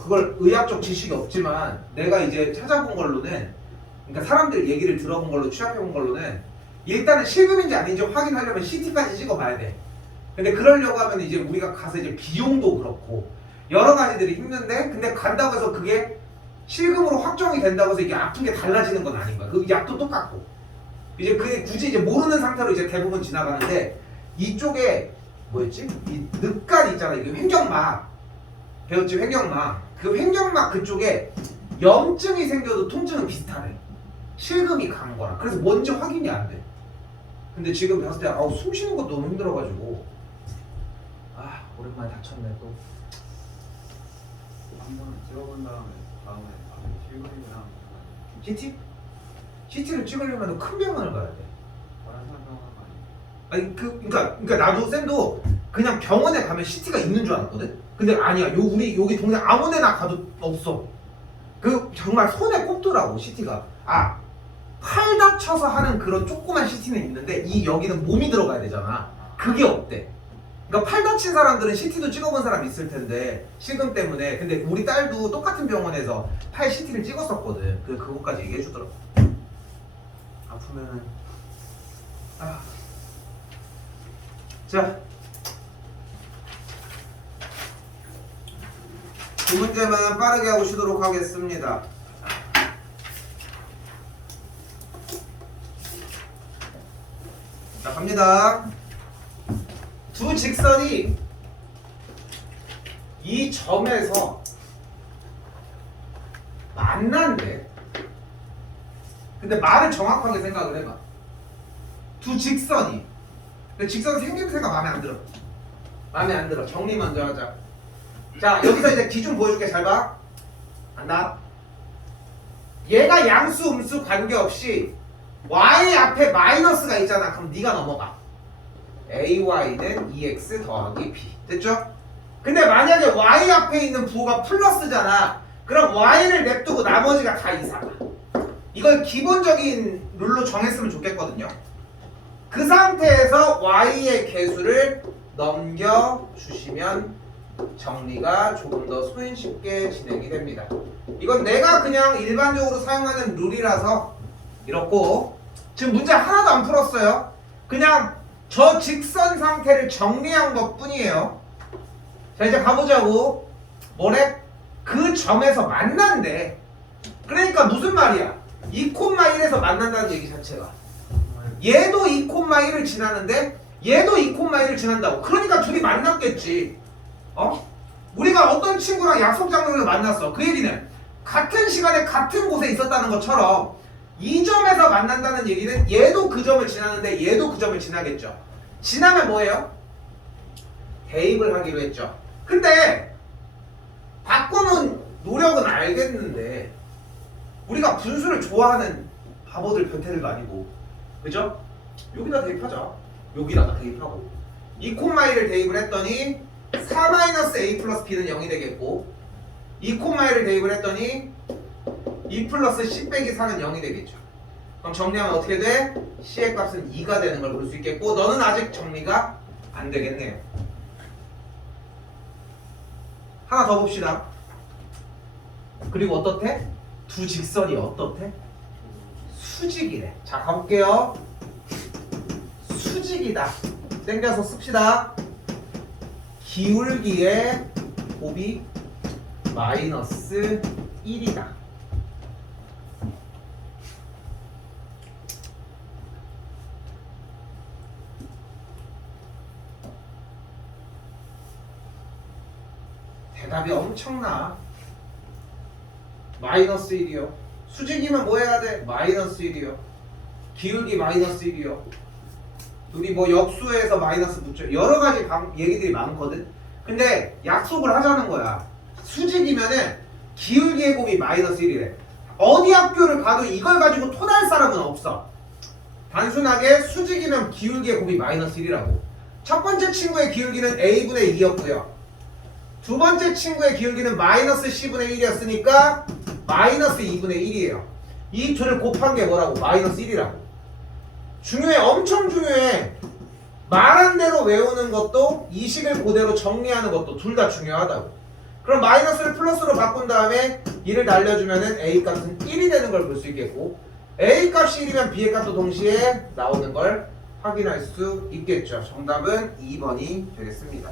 그걸 의학적 지식이 없지만 내가 이제 찾아본 걸로는, 그러니까 사람들 얘기를 들어본 걸로 취합해본 걸로는 일단은 실금인지 아닌지 확인하려면 CT까지 찍어봐야 돼. 근데 그러려고 하면 이제 우리가 가서 이제 비용도 그렇고 여러 가지들이 힘든데, 근데 간다고 해서 그게 실금으로 확정이 된다고 해서 이게 아픈 게 달라지는 건 아닌 거야. 그 약도 똑같고. 이제 그게 굳이 이제 모르는 상태로 이제 대부분 지나가는데, 이쪽에 뭐였지? 이 늑간 있잖아. 이게 횡격막. 배웠지? 횡격막. 그 횡격막 그쪽에 염증이 생겨도 통증은 비슷하네. 실금이 간 거라. 그래서 뭔지 확인이 안 돼. 근데 지금 봤을 때 숨 쉬는 것도 너무 힘들어가지고 오랜만에 다쳤네 또. 한번 찍어본 다음에 실금이랑 CT? CT를 찍으려면 큰 병원을 가야 돼. 다른 상황 아니 그러니까 나도 쌤도 그냥 병원에 가면 CT가 있는 줄 알았거든. 근데 아니야. 우리 여기 동네 아무데나 가도 없어. 그 정말 손에 꼽더라고 CT가. 팔 다쳐서 하는 그런 조그만 CT는 있는데 이 여기는 몸이 들어가야 되잖아. 그게 없대. 그러니까 팔 다친 사람들은 CT도 찍어본 사람 있을 텐데 실금 때문에. 근데 우리 딸도 똑같은 병원에서 팔 CT를 찍었었거든. 그거까지 얘기해 주더라고. 아프면은 자, 두 문제만 빠르게 하고 쉬도록 하겠습니다. 자, 갑니다. 두 직선이 이 점에서 만난대. 근데 말을 정확하게 생각을 해봐. 두 직선이. 근데 직선 생김새가 마음에 안 들어. 마음에 안 들어. 정리 먼저 하자. 자, 여기서 이제 기준 보여줄게. 잘 봐. 간다. 얘가 양수 음수 관계없이 y 앞에 마이너스가 있잖아. 그럼 네가 넘어가. ay는 2x 더하기 b. 됐죠? 근데 만약에 y 앞에 있는 부호가 플러스잖아. 그럼 y를 냅두고 나머지가 다 이상아. 이걸 기본적인 룰로 정했으면 좋겠거든요. 그 상태에서 y의 개수를 넘겨주시면 정리가 조금 더 손쉽게 진행이 됩니다. 이건 내가 그냥 일반적으로 사용하는 룰이라서 이렇고, 지금 문제 하나도 안 풀었어요. 그냥 저 직선 상태를 정리한 것 뿐이에요. 자, 이제 가보자고. 뭐래? 그 점에서 만난대. 그러니까 무슨 말이야? 2,1에서 만난다는 얘기 자체가, 얘도 2,1을 지나는데 얘도 2,1을 지난다고. 그러니까 둘이 만났겠지. 우리가 어떤 친구랑 약속 장소에서 만났어. 그 얘기는 같은 시간에 같은 곳에 있었다는 것처럼 이 점에서 만난다는 얘기는 얘도 그 점을 지나는데 얘도 그 점을 지나겠죠. 지나면 뭐예요? 대입을 하기로 했죠. 근데 바꾸는 노력은 알겠는데 우리가 분수를 좋아하는 바보들 변태들도 아니고, 그죠? 여기다 대입하자. 여기다가 대입하고 2,1을 대입을 했더니 4-a 플러스 b는 0이 되겠고, 2,1을 대입을 했더니 2 플러스 c 빼기 4는 0이 되겠죠. 그럼 정리하면 어떻게 돼? c의 값은 2가 되는 걸 볼 수 있겠고, 너는 아직 정리가 안 되겠네요. 하나 더 봅시다. 그리고 어떻대? 두 직선이 어떻대? 수직이래. 자, 가볼게요. 수직이다. 땡겨서 씁시다. 기울기의 곱이 마이너스 1이다. 대답이 엄청나. 마이너스 1이요. 수직이면 뭐 해야 돼? 마이너스 1이요. 기울기 마이너스 1이요. 우리 뭐 역수에서 마이너스 붙죠. 여러 가지 얘기들이 많거든. 근데 약속을 하자는 거야. 수직이면은 기울기의 곱이 마이너스 1이래. 어디 학교를 가도 이걸 가지고 토날 사람은 없어. 단순하게 수직이면 기울기의 곱이 마이너스 1이라고. 첫 번째 친구의 기울기는 a분의 2였고요. 두 번째 친구의 기울기는 마이너스 c분의 1이었으니까 마이너스 2분의 1이에요. 이 둘을 곱한 게 뭐라고? 마이너스 1이라고. 중요해. 엄청 중요해. 말한 대로 외우는 것도 이 식을 그대로 정리하는 것도 둘 다 중요하다고. 그럼 마이너스를 플러스로 바꾼 다음에 1을 날려주면은 a 값은 1이 되는 걸 볼 수 있겠고, a 값이 1이면 b의 값도 동시에 나오는 걸 확인할 수 있겠죠. 정답은 2번이 되겠습니다.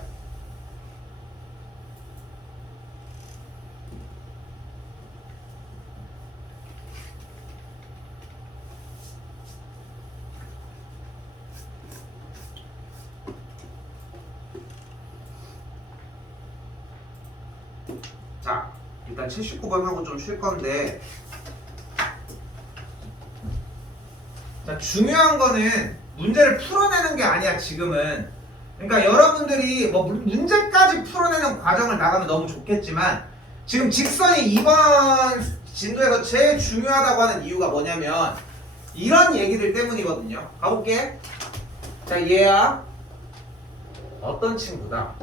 자, 일단 79번 하고 좀 쉴 건데, 자, 중요한 거는 문제를 풀어내는 게 아니야 지금은. 그러니까 여러분들이 뭐 문제까지 풀어내는 과정을 나가면 너무 좋겠지만, 지금 직선이 이번 진도에서 제일 중요하다고 하는 이유가 뭐냐면 이런 얘기들 때문이거든요. 가볼게. 자, 얘야 어떤 친구다?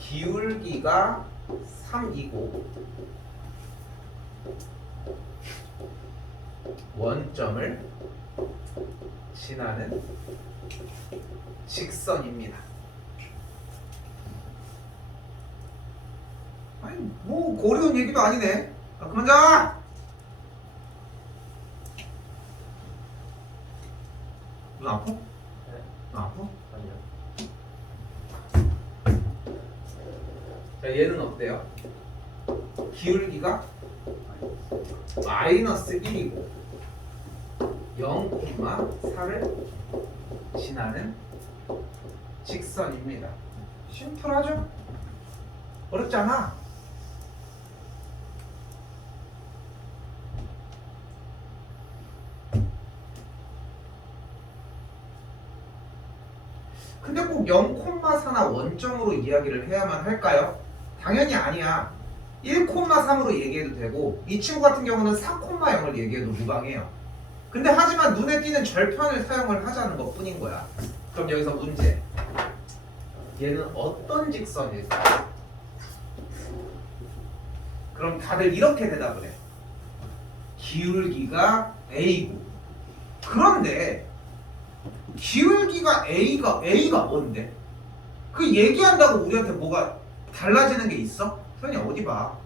기울기가 3이고 원점을 지나는 직선입니다. 아니 뭐 어려운 얘기도 아니네. 아, 그만 자. 눈 아파? 네? 눈 아파? 아니요. 자, 얘는 어때요? 기울기가 마이너스 1이고 0,4를 지나는 직선입니다. 심플하죠? 어렵잖아. 근데 꼭 0,4나 원점으로 이야기를 해야만 할까요? 당연히 아니야. 1,3으로 얘기해도 되고 이 친구 같은 경우는 4,0을 얘기해도 무방해요. 근데 하지만 눈에 띄는 절편을 사용을 하자는 것 뿐인 거야. 그럼 여기서 문제. 얘는 어떤 직선일까? 그럼 다들 이렇게 대답을 해. 기울기가 A고. 그런데 기울기가 A가 뭔데? 그 얘기한다고 우리한테 뭐가 달라지는 게 있어? 소연이 어디 봐.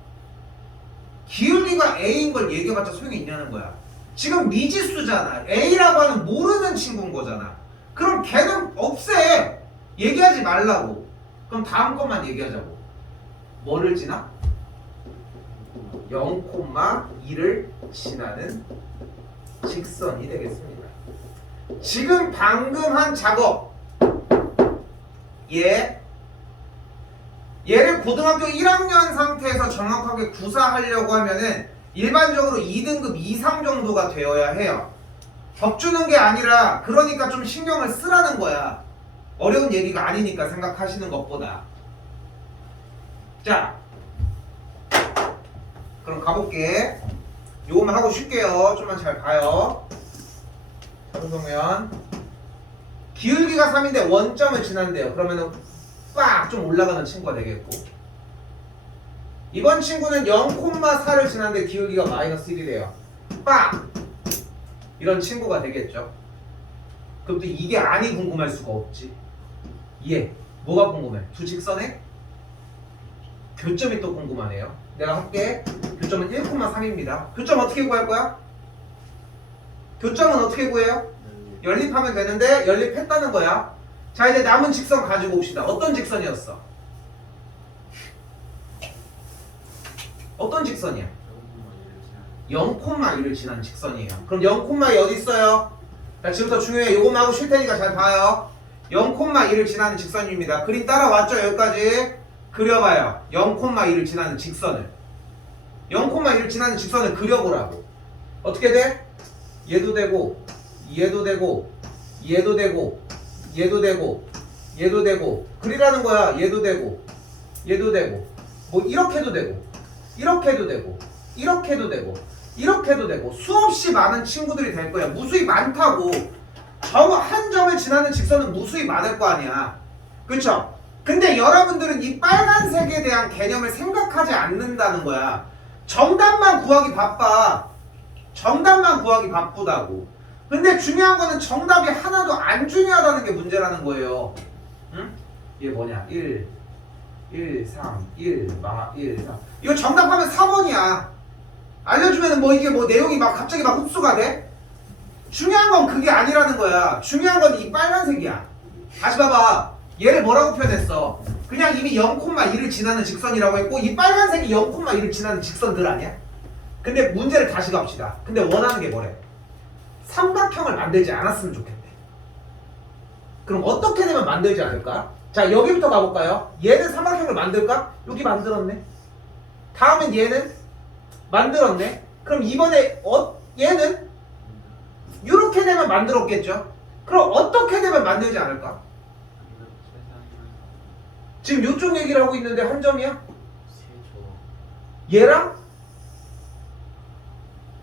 기울기가 A인 걸 얘기해봤자 소용이 있냐는 거야. 지금 미지수잖아. A라고 하는 모르는 친구인 거잖아. 그럼 걔는 없애. 얘기하지 말라고. 그럼 다음 것만 얘기하자고. 뭐를 지나? 0,2를 지나는 직선이 되겠습니다. 지금 방금 한 작업 얘를 고등학교 1학년 상태에서 정확하게 구사하려고 하면은 일반적으로 2등급 이상 정도가 되어야 해요. 격주는 게 아니라 그러니까 좀 신경을 쓰라는 거야. 어려운 얘기가 아니니까 생각하시는 것보다. 자 그럼 가볼게. 요거만 하고 쉴게요. 좀만 잘 봐요. 정성면 기울기가 3인데 원점을 지난대요. 그러면은 빡 좀 올라가는 친구가 되겠고, 이번 친구는 0,4를 지났는데 기울기가 마이너스 1이래요. 빡! 이런 친구가 되겠죠. 그럼 또 이게 아니 궁금할 수가 없지. 얘 뭐가 궁금해? 두 직선의 교점이 또 궁금하네요. 내가 할게. 교점은 1,3입니다. 교점 어떻게 구할 거야? 교점은 어떻게 구해요? 연립하면 되는데 연립했다는 거야. 자 이제 남은 직선 가지고 옵시다. 어떤 직선이었어? 어떤 직선이야? 0,1을 지난 직선이에요. 그럼 0,2 어디 있어요? 자 지금부터 중요해. 요것만 하고 쉴 테니까 잘 봐요. 0,1을 지나는 직선입니다. 그림 따라왔죠? 여기까지 그려봐요. 0,1을 지나는 직선을 0,1을 지나는 직선을 그려보라고. 어떻게 돼? 얘도 되고 얘도 되고 얘도 되고 얘도 되고 얘도 되고 그리라는 거야. 얘도 되고 얘도 되고 뭐 이렇게도 되고 이렇게도 되고 이렇게도 되고 이렇게도 되고 수없이 많은 친구들이 될 거야. 무수히 많다고. 한 점을 지나는 직선은 무수히 많을 거 아니야. 그쵸? 근데 여러분들은 이 빨간색에 대한 개념을 생각하지 않는다는 거야. 정답만 구하기 바빠. 정답만 구하기 바쁘다고. 근데 중요한 거는 정답이 하나도 안 중요하다는 게 문제라는 거예요. 응? 이게 뭐냐? 1, 3, 1, 3. 이거 정답하면 4번이야. 알려주면 뭐 이게 뭐 내용이 막 갑자기 막 흡수가 돼? 중요한 건 그게 아니라는 거야. 중요한 건 이 빨간색이야. 다시 봐봐. 얘를 뭐라고 표현했어? 그냥 이미 0,1을 지나는 직선이라고 했고 이 빨간색이 0,1을 지나는 직선들 아니야? 근데 문제를 다시 갑시다. 근데 원하는 게 뭐래? 삼각형을 만들지 않았으면 좋겠대. 그럼 어떻게 되면 만들지 않을까? 자 여기부터 가볼까요? 얘는 삼각형을 만들까? 여기 만들었네. 다음엔 얘는 만들었네. 그럼 이번에 얘는 이렇게 되면 만들었겠죠? 그럼 어떻게 되면 만들지 않을까? 지금 이쪽 얘기를 하고 있는데 한 점이야? 얘랑?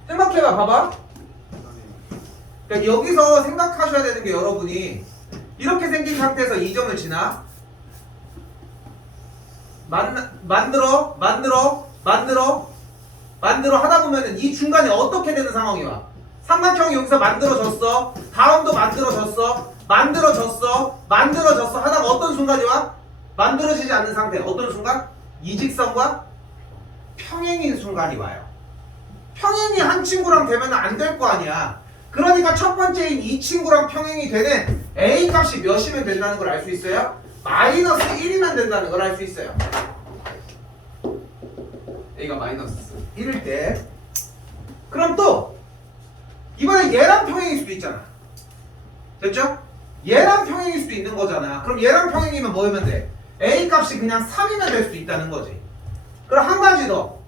생각해봐. 봐봐. 그러니까 여기서 생각하셔야 되는 게 여러분이 이렇게 생긴 상태에서 이 점을 지나 만들어 하다 보면은 이 중간에 어떻게 되는 상황이 와? 삼각형이 여기서 만들어졌어. 다음도 만들어졌어 하다가 어떤 순간이 와? 만들어지지 않는 상태. 어떤 순간? 이 직선과 평행인 순간이 와요. 평행이 한 친구랑 되면 안 될 거 아니야. 그러니까 첫 번째인 이 친구랑 평행이 되는 A 값이 몇이면 된다는 걸 알 수 있어요? 마이너스 1이면 된다는 걸 알 수 있어요. A가 마이너스 1일 때. 그럼 또 이번에 얘랑 평행일 수도 있잖아. 됐죠? 얘랑 평행일 수도 있는 거잖아. 그럼 얘랑 평행이면 뭐면 돼? A 값이 그냥 3이면 될 수 있다는 거지. 그럼 한 가지 더.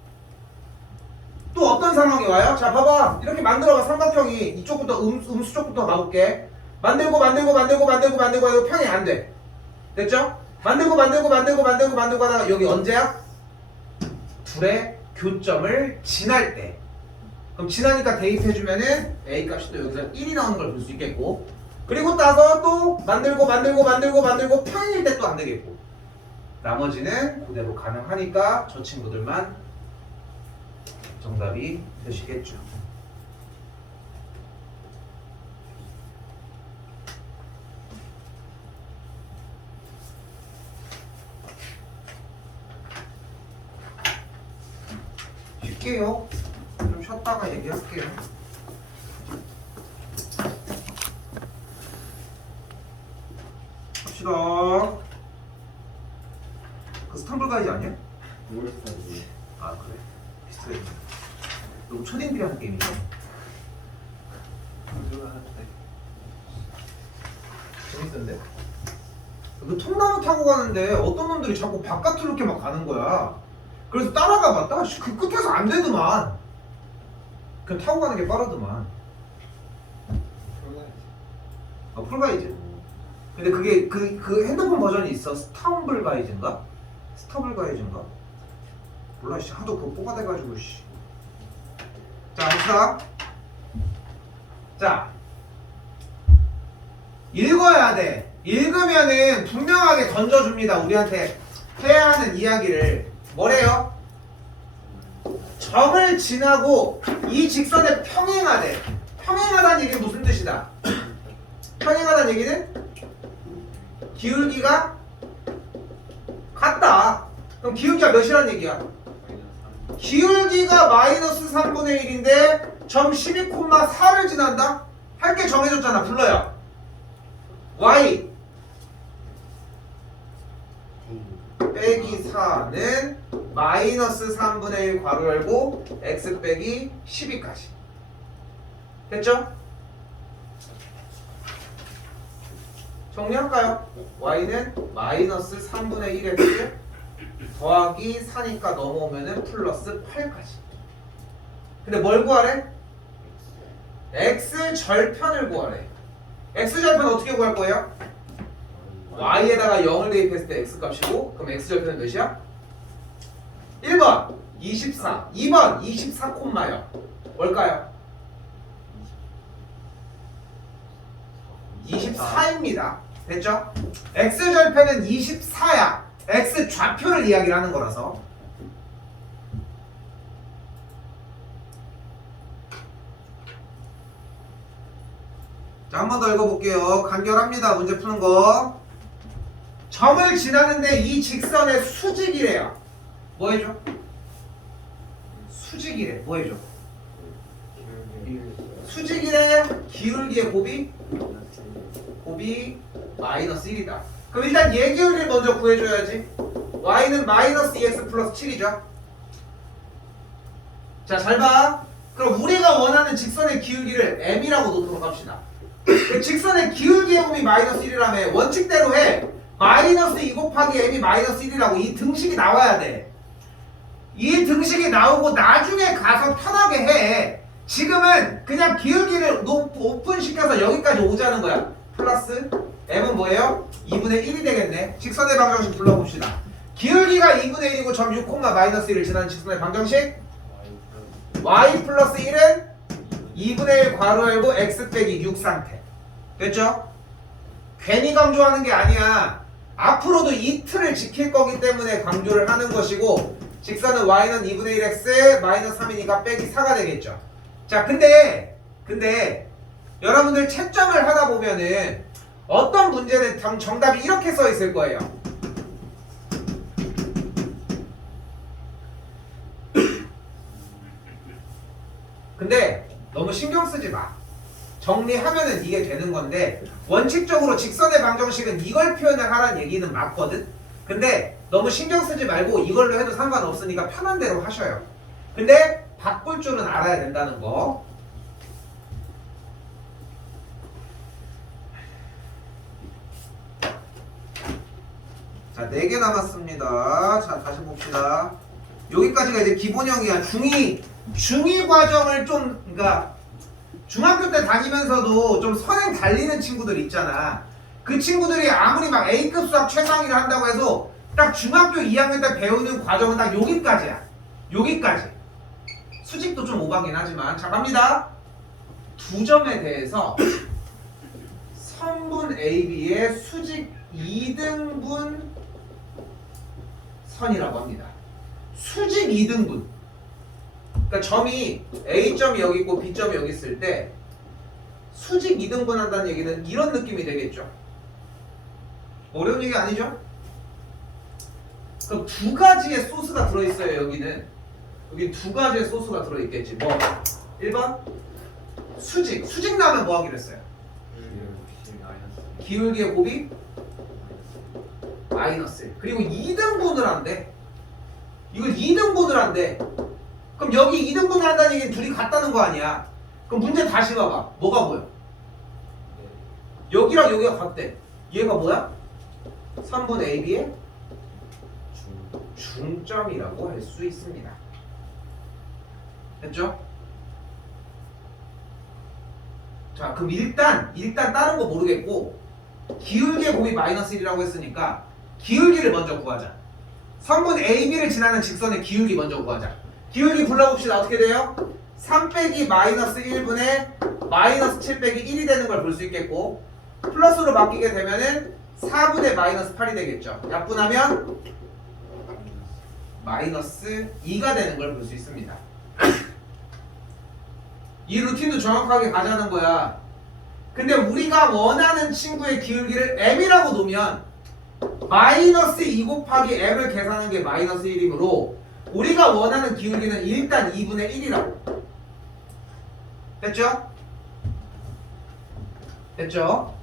또 어떤 상황이 와요? 자, 봐봐. 이렇게 만들어봐. 삼각형이 이쪽부터 음수 쪽부터 가볼게. 만들고 평행이 안 돼. 됐죠? 만들고 하다가 여기 언제야? 둘의 교점을 지날 때. 그럼 지나니까 대입해주면은 A 값이 또 여기서 1이 나오는 걸 볼 수 있겠고, 그리고 나서 또 만들고 평행일 때 또 안 되겠고, 나머지는 그대로 가능하니까 저 친구들만 정답이 되시겠죠. 쉽게요. 좀 쉬었다가 얘기할게요. 합시다. 그 스탬블 가이드 아니야? 몰스타지. 아 그래? 비슷해. 너무 초딩들이 하는 게임이죠? 재밌던데? 그 통나무 타고 가는데 어떤 놈들이 자꾸 바깥으로 이렇게 막 가는 거야. 그래서 따라가 봤다. 그 끝에서 안 되더만. 그냥 타고 가는 게 빠르더만. 풀가이즈. 근데 그게 그 핸드폰 버전이 있어. 스탬블 가이즈인가? 스터블 가이즈인가? 몰라 씨. 하도 그거 뽑아대가지고 씨. 자, 봅시다. 자, 읽어야 돼. 읽으면은 분명하게 던져줍니다. 우리한테 해야 하는 이야기를. 뭐래요? 점을 지나고 이 직선에 평행하대. 평행하다는 얘기는 무슨 뜻이다? 평행하다는 얘기는 기울기가 같다. 그럼 기울기가 몇이라는 얘기야? 기울기가 마이너스 3분의 1인데 점 12,4를 지난다? 할 게 정해졌잖아. 불러요. y 빼기 4는 마이너스 3분의 1 괄호 열고 x 빼기 12까지. 됐죠? 정리할까요? y는 마이너스 3분의 1x 더하기 4니까 넘어오면은 플러스 8까지. 근데 뭘 구하래? x 절편을 구하래. x 절편 어떻게 구할 거예요? y에다가 0을 대입했을 때 x 값이고, 그럼 x 절편은 몇이야? 1번 24, 2번 24,0 뭘까요? 24입니다. 됐죠? x 절편은 24야. x 좌표를 이야기를 하는 거라서. 자, 한 번 더 읽어볼게요. 간결합니다. 문제 푸는 거. 점을 지나는데 이 직선의 수직이래요. 뭐 해줘? 수직이래. 뭐 해줘? 수직이래. 기울기의 곱이 마이너스 1이다. 그럼 일단 예기울을 먼저 구해줘야지. y는 마이너스 2x 플러스 7이죠. 자, 잘 봐. 그럼 우리가 원하는 직선의 기울기를 m이라고 놓도록 합시다. 그 직선의 기울기의 곱이 마이너스 1이라며 원칙대로 해. 마이너스 2 곱하기 m이 마이너스 1이라고 이 등식이 나와야 돼. 이 등식이 나오고 나중에 가서 편하게 해. 지금은 그냥 기울기를 오픈시켜서 여기까지 오자는 거야. 플러스 m은 뭐예요? 2분의 1이 되겠네. 직선의 방정식 불러봅시다. 기울기가 2분의 1이고 점 6, 마이너스 1을 지나는 직선의 방정식 y 플러스 1은 2분의 1 괄호 열고 x 빼기 6 상태. 됐죠? 괜히 강조하는 게 아니야. 앞으로도 이 틀을 지킬 거기 때문에 강조를 하는 것이고, 직선은 y는 2분의 1x 마이너스 3이니까 빼기 4가 되겠죠. 자, 근데 여러분들 채점을 하다 보면은 어떤 문제는 정답이 이렇게 써 있을 거예요. 근데 너무 신경 쓰지 마. 정리하면은 이게 되는 건데, 원칙적으로 직선의 방정식은 이걸 표현을 하라는 얘기는 맞거든. 근데 너무 신경 쓰지 말고 이걸로 해도 상관없으니까 편한 대로 하셔요. 근데 바꿀 줄은 알아야 된다는 거. 자, 4개 남았습니다. 자, 다시 봅시다. 여기까지가 이제 기본형이야. 중2 과정을 좀, 그러니까 중학교 때 다니면서도 좀 선행 달리는 친구들 있잖아. 그 친구들이 아무리 막 A급 수학 최상위를 한다고 해서 딱 중학교 2학년 때 배우는 과정은 딱 여기까지야. 여기까지. 수직도 좀 오가긴 하지만. 자, 갑니다. 두 점에 대해서 선분 AB의 수직 2등분 선이라고 합니다. 수직 2등분. 그러니까 점이 A점이 여기 있고 B점이 여기 있을 때 수직 2등분 한다는 얘기는 이런 느낌이 되겠죠. 어려운 얘기 아니죠? 그럼 두 가지의 소스가 들어있어요. 여기 두 가지의 소스가 들어있겠지. 뭐 1번 수직 나면 뭐 하기로 했어요? 기울기의 곱이 마이너스. 그리고 2등분을 한대. 이걸 2등분을 한대. 그럼 여기 2등분을 한다는 얘기는 둘이 같다는 거 아니야. 그럼 문제 다시 봐봐. 뭐가 보여? 여기랑 여기가 같대. 얘가 뭐야? 3분 AB의 중점이라고 할 수 있습니다. 됐죠? 자, 그럼 일단 다른 거 모르겠고 기울기의 곱이 마이너스 1이라고 했으니까 기울기를 먼저 구하자. 3분 AB를 지나는 직선의 기울기 먼저 구하자. 기울기 불러봅시다. 어떻게 돼요? 3 빼기 마이너스 1분의 마이너스 7 빼기 1이 되는 걸 볼 수 있겠고 플러스로 바뀌게 되면은 4분의 마이너스 8이 되겠죠. 약분하면 마이너스 2가 되는 걸 볼 수 있습니다. 이 루틴도 정확하게 가자는 거야. 근데 우리가 원하는 친구의 기울기를 m이라고 놓으면 마이너스 2 곱하기 m을 계산하는 게 마이너스 1이므로 우리가 원하는 기울기는 일단 2분의 1이라고. 됐죠? 됐죠?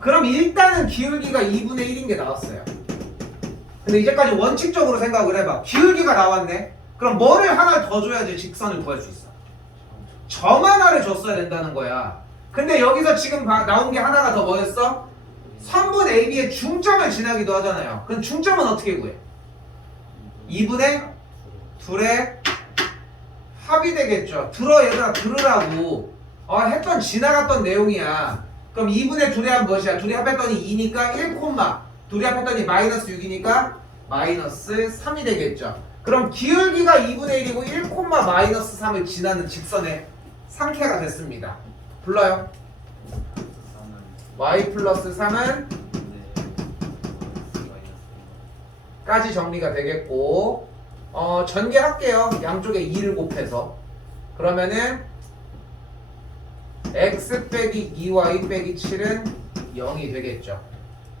그럼 일단은 기울기가 2분의 1인 게 나왔어요. 근데 이제까지 원칙적으로 생각을 해봐. 기울기가 나왔네. 그럼 뭐를 하나 더 줘야지 직선을 구할 수 있어? 점 하나를 줬어야 된다는 거야. 근데 여기서 지금 나온 게 하나가 더 뭐였어? 선분 AB의 중점을 지나기도 하잖아요. 그럼 중점은 어떻게 구해? 2분의 2의 합이 되겠죠. 들어 얘들아, 들으라고. 했던 지나갔던 내용이야. 그럼 2분의 2의 합 무엇이야? 둘이 합했더니 2니까 1, 둘이 합했더니 마이너스 6이니까 마이너스 3이 되겠죠. 그럼 기울기가 2분의 1이고 1, 마이너스 3을 지나는 직선의 상태가 됐습니다. 불러요. y 플러스 3은 까지 정리가 되겠고 전개할게요. 양쪽에 2를 곱해서. 그러면은 x 빼기 2y 빼기 7은 0이 되겠죠.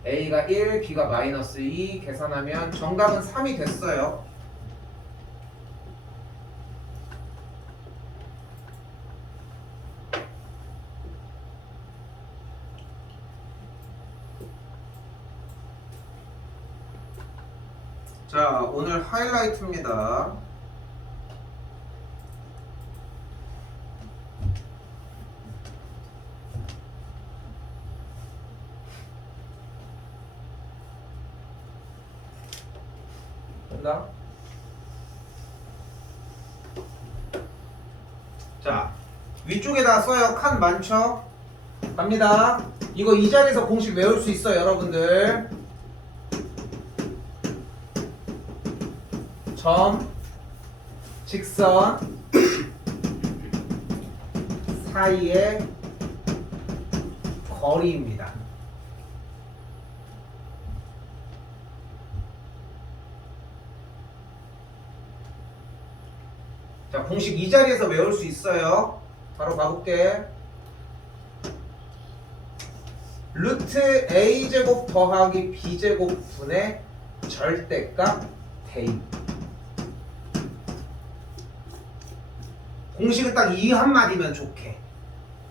a가 1, b가 마이너스 2 계산하면 정답은 3이 됐어요. 자, 오늘 하이라이트입니다. 된다? 자, 위쪽에다 써요. 칸 많죠? 갑니다. 이거 이 자리에서 공식 외울 수 있어요, 여러분들. 점, 직선 사이의 거리입니다. 자, 공식 이 자리에서 외울 수 있어요. 바로 가볼게. 루트 a제곱 더하기 b제곱 분의 절대값 대입. 공식은 딱 이 한마디면 좋게.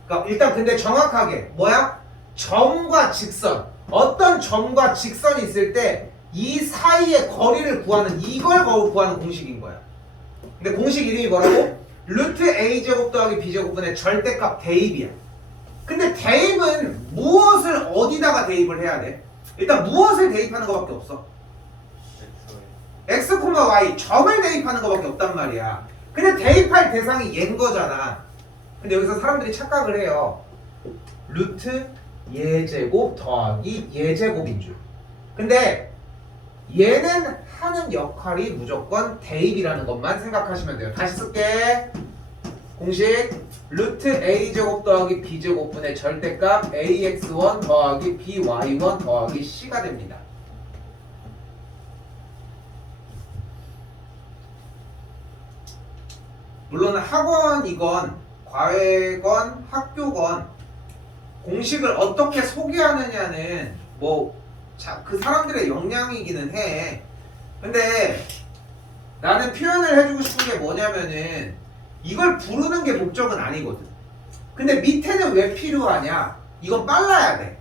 그러니까 일단 근데 정확하게 뭐야? 점과 직선. 어떤 점과 직선이 있을 때 이 사이의 거리를 구하는 이걸 구하는 공식인 거야. 근데 공식 이름이 뭐라고? 루트 a제곱 더하기 b제곱분의 절대값 대입이야. 근데 대입은 무엇을 어디다가 대입을 해야 돼? 일단 무엇을 대입하는 것밖에 없어. x, y 점을 대입하는 것밖에 없단 말이야. 근데 대입할 대상이 얘인 거잖아. 근데 여기서 사람들이 착각을 해요. 루트 예제곱 더하기 예제곱인 줄. 근데 얘는 하는 역할이 무조건 대입이라는 것만 생각하시면 돼요. 다시 쓸게. 공식 루트 a제곱 더하기 b제곱분의 절대값 ax1 더하기 by1 더하기 c가 됩니다. 물론 학원이건 과외건 학교건 공식을 어떻게 소개하느냐는 그 사람들의 역량이기는 해. 근데 나는 표현을 해주고 싶은 게 뭐냐면은 이걸 부르는 게 목적은 아니거든. 근데 밑에는 왜 필요하냐? 이건 빨라야 돼.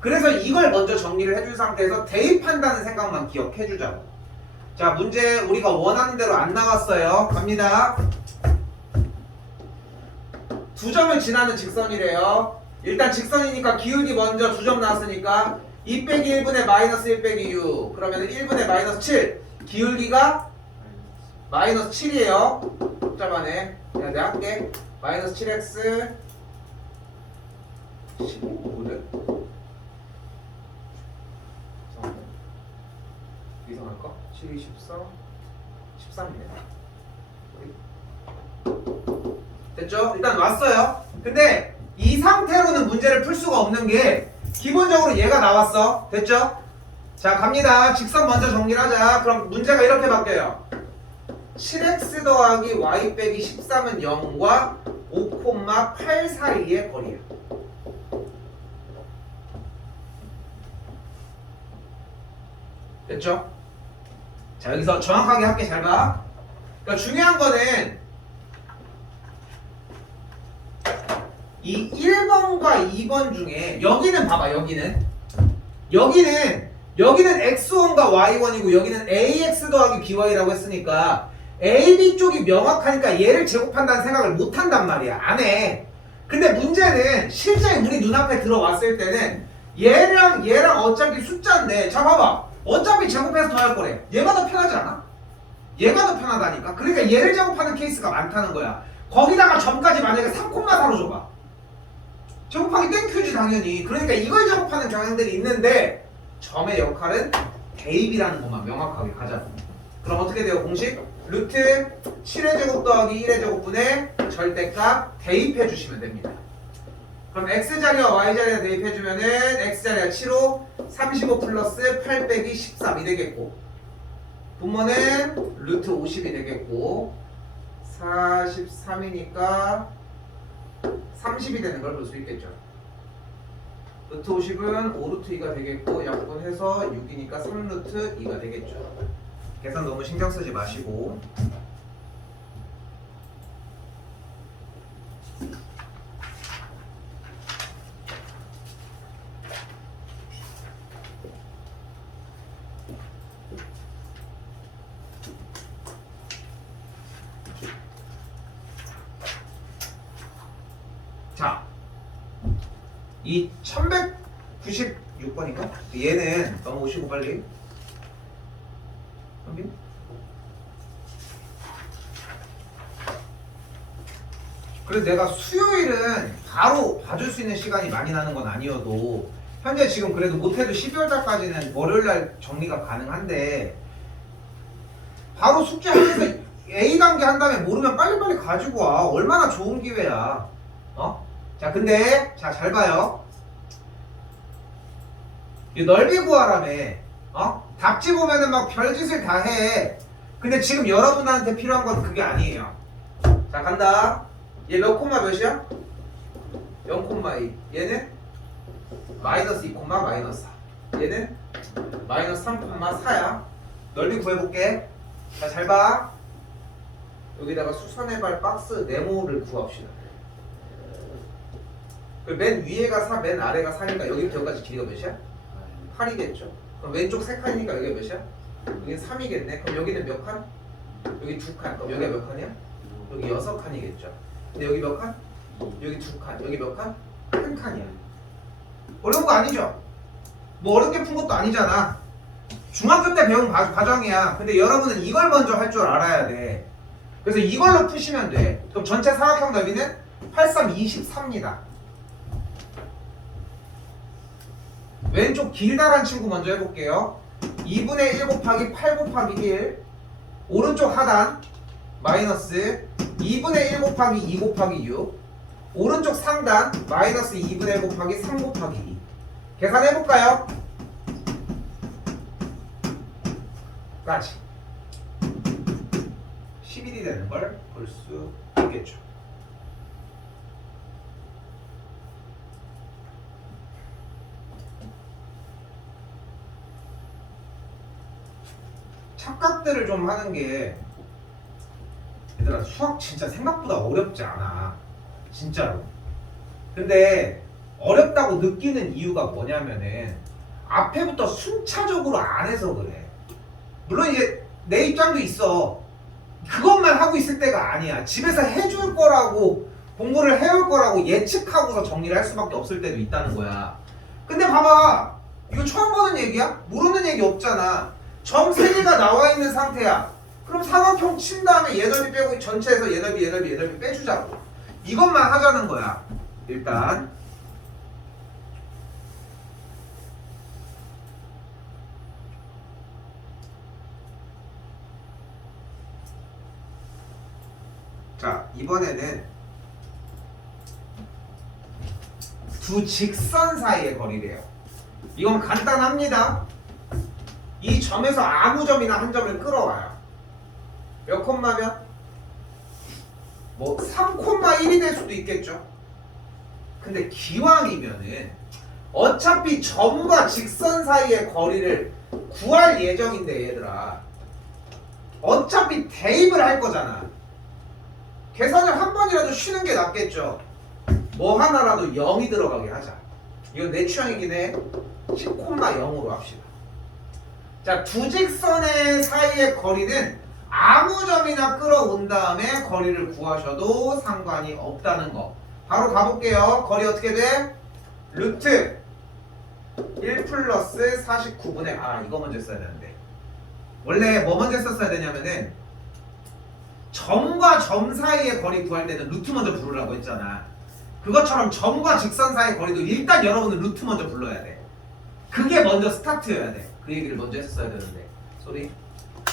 그래서 이걸 먼저 정리를 해준 상태에서 대입한다는 생각만 기억해주자고. 자, 문제 우리가 원하는 대로 안 나왔어요. 갑니다. 2점을 지나는 직선이래요. 일단 직선이니까 기울기 먼저 2점 나왔으니까 2 빼기 1분의 마이너스 1 빼기 6 그러면 1분의 마이너스 7 기울기가 마이너스 7이에요. 복잡하네. 내가 할게. 마이너스 7x 15를 이상할까? 7, 14 13이네. 됐죠? 일단 왔어요. 근데 이 상태로는 문제를 풀 수가 없는 게 기본적으로 얘가 나왔어. 됐죠? 자, 갑니다. 직선 먼저 정리를 하자. 그럼 문제가 이렇게 바뀌어요. 7x 더하기 y 빼기 13은 0과 5,8 사이의 거리야. 됐죠? 자, 여기서 정확하게 할게. 잘 봐. 그러니까 중요한 거는 이 1번과 2번 중에 여기는 봐봐. 여기는 x1과 y1이고 여기는 ax 더하기 by라고 했으니까 ab 쪽이 명확하니까 얘를 제곱한다는 생각을 못 한단 말이야. 안 해. 근데 문제는 실제 우리 눈앞에 들어왔을 때는 얘랑 어차피 숫자인데, 자 봐봐. 어차피 제곱해서 더할 거래. 얘가 더 편하지 않아? 얘가 더 편하다니까. 그러니까 얘를 제곱하는 케이스가 많다는 거야. 거기다가 점까지 만약에 3,4로 줘봐. 제곱하기 땡큐지 당연히. 그러니까 이걸 제곱하는 경향들이 있는데 점의 역할은 대입이라는 것만 명확하게 가자고. 그럼 어떻게 돼요? 공식? 루트 7의 제곱 더하기 1의 제곱분의 절대값 대입해 주시면 됩니다. 그럼 x자리와 y자리에 대입해 주면은 x자리가 7호 35 플러스 8 빼기 13이 되겠고, 분모는 루트 50이 되겠고 43이니까 30이 되는 걸 볼 수 있겠죠. 루트 50은 5루트 2가 되겠고 약분해서 6이니까 3루트 2가 되겠죠. 계산 너무 신경 쓰지 마시고. 자, 이 1196번인가? 얘는 넘어오시고 빨리. 현빈? 그래서 내가 수요일은 바로 봐줄 수 있는 시간이 많이 나는 건 아니어도 현재 지금 그래도 못해도 12월 달까지는 월요일날 정리가 가능한데 바로 숙제하면서 A 단계 한 다음에 모르면 빨리빨리 가지고 와. 얼마나 좋은 기회야. 자, 근데 잘 봐요. 이 넓이 구하라며. 답지 보면은 막 별짓을 다 해. 근데 지금 여러분한테 필요한 건 그게 아니에요. 자, 간다. 얘 몇 콤마 몇이야? 0,2. 얘는 마이너스 2, 마이너스 4. 얘는 마이너스 3,4야. 넓이 구해볼게. 자, 잘 봐. 여기다가 수선해발 박스 네모를 구합시다. 맨 위에가 4, 맨 아래가 4니까 여기부터 여기까지 길이가 몇이야? 8이겠죠. 그럼 왼쪽 3칸이니까 여기가 몇이야? 여기는 3이겠네. 그럼 여기는 몇 칸? 여기 2칸. 그럼 여기가 몇 칸이야? 여기 6칸이겠죠. 근데 여기 몇 칸? 여기 2칸. 여기 몇 칸? 한 칸이야. 어려운 거 아니죠? 뭐 어렵게 푼 것도 아니잖아. 중학교 때 배운 과정이야. 근데 여러분은 이걸 먼저 할 줄 알아야 돼. 그래서 이걸로 푸시면 돼. 그럼 전체 사각형 너비는 83, 24입니다. 왼쪽 길다란 친구 먼저 해볼게요. 2분의 1 곱하기 8 곱하기 1. 오른쪽 하단 마이너스 2분의 1 곱하기 2 곱하기 6. 오른쪽 상단 마이너스 2분의 1 곱하기 3 곱하기 2. 계산해볼까요? 까지 11이 되는 걸 볼 수 있겠죠. 착각들을 좀 하는 게 얘들아 수학 진짜 생각보다 어렵지 않아. 진짜로. 근데 어렵다고 느끼는 이유가 뭐냐면은 앞에부터 순차적으로 안 해서 그래. 물론 이제 내 입장도 있어. 그것만 하고 있을 때가 아니야. 집에서 해줄 거라고 공부를 해올 거라고 예측하고서 정리를 할 수밖에 없을 때도 있다는 거야. 근데 봐봐. 이거 처음 보는 얘기야? 모르는 얘기 없잖아. 점 3개가 나와 있는 상태야. 그럼 삼각형 친 다음에 얘 넓이 빼고 전체에서 얘 넓이 얘 넓이 얘 넓이 빼주자고. 이것만 하자는 거야. 일단 자, 이번에는 두 직선 사이의 거리래요. 이건 간단합니다. 이 점에서 아무 점이나 한 점을 끌어와요. 몇 콤마면? 뭐 3,1이 될 수도 있겠죠. 근데 기왕이면은 어차피 점과 직선 사이의 거리를 구할 예정인데 얘들아, 어차피 대입을 할 거잖아. 계산을 한 번이라도 쉬는 게 낫겠죠. 뭐 하나라도 0이 들어가게 하자. 이건 내 취향이긴 해. 10,0으로 합시다. 자, 두 직선의 사이의 거리는 아무 점이나 끌어온 다음에 거리를 구하셔도 상관이 없다는 거. 바로 가볼게요. 거리 어떻게 돼? 루트 1 플러스 49분의 이거 먼저 써야 되는데 원래 뭐 먼저 썼어야 되냐면은 점과 점 사이의 거리 구할 때는 루트 먼저 부르라고 했잖아. 그것처럼 점과 직선 사이의 거리도 일단 여러분은 루트 먼저 불러야 돼. 그게 먼저 스타트여야 돼. 그 얘기를 먼저 했었어야 되는데 소리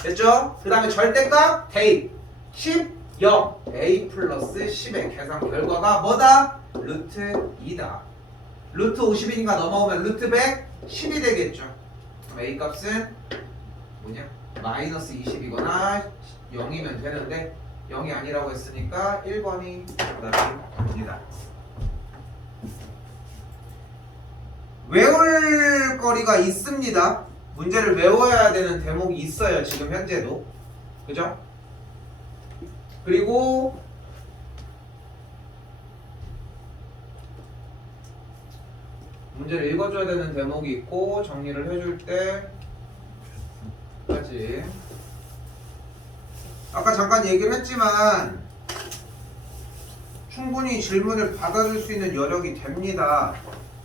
됐죠? 그 다음에 절대값 대입 10, 0 a 플러스 10의 계산 결과가 뭐다? 루트 2다. 루트 50이니까 넘어오면 루트 100 10이 되겠죠. 그럼 a 값은 뭐냐? 마이너스 20이거나 0이면 되는데 0이 아니라고 했으니까 1번이 정답이 됩니다. 외울 거리가 있습니다. 문제를 외워야 되는 대목이 있어요. 지금 현재도. 그죠? 그리고 문제를 읽어줘야 되는 대목이 있고 정리를 해줄 때까지 아까 잠깐 얘기를 했지만 충분히 질문을 받아줄 수 있는 여력이 됩니다.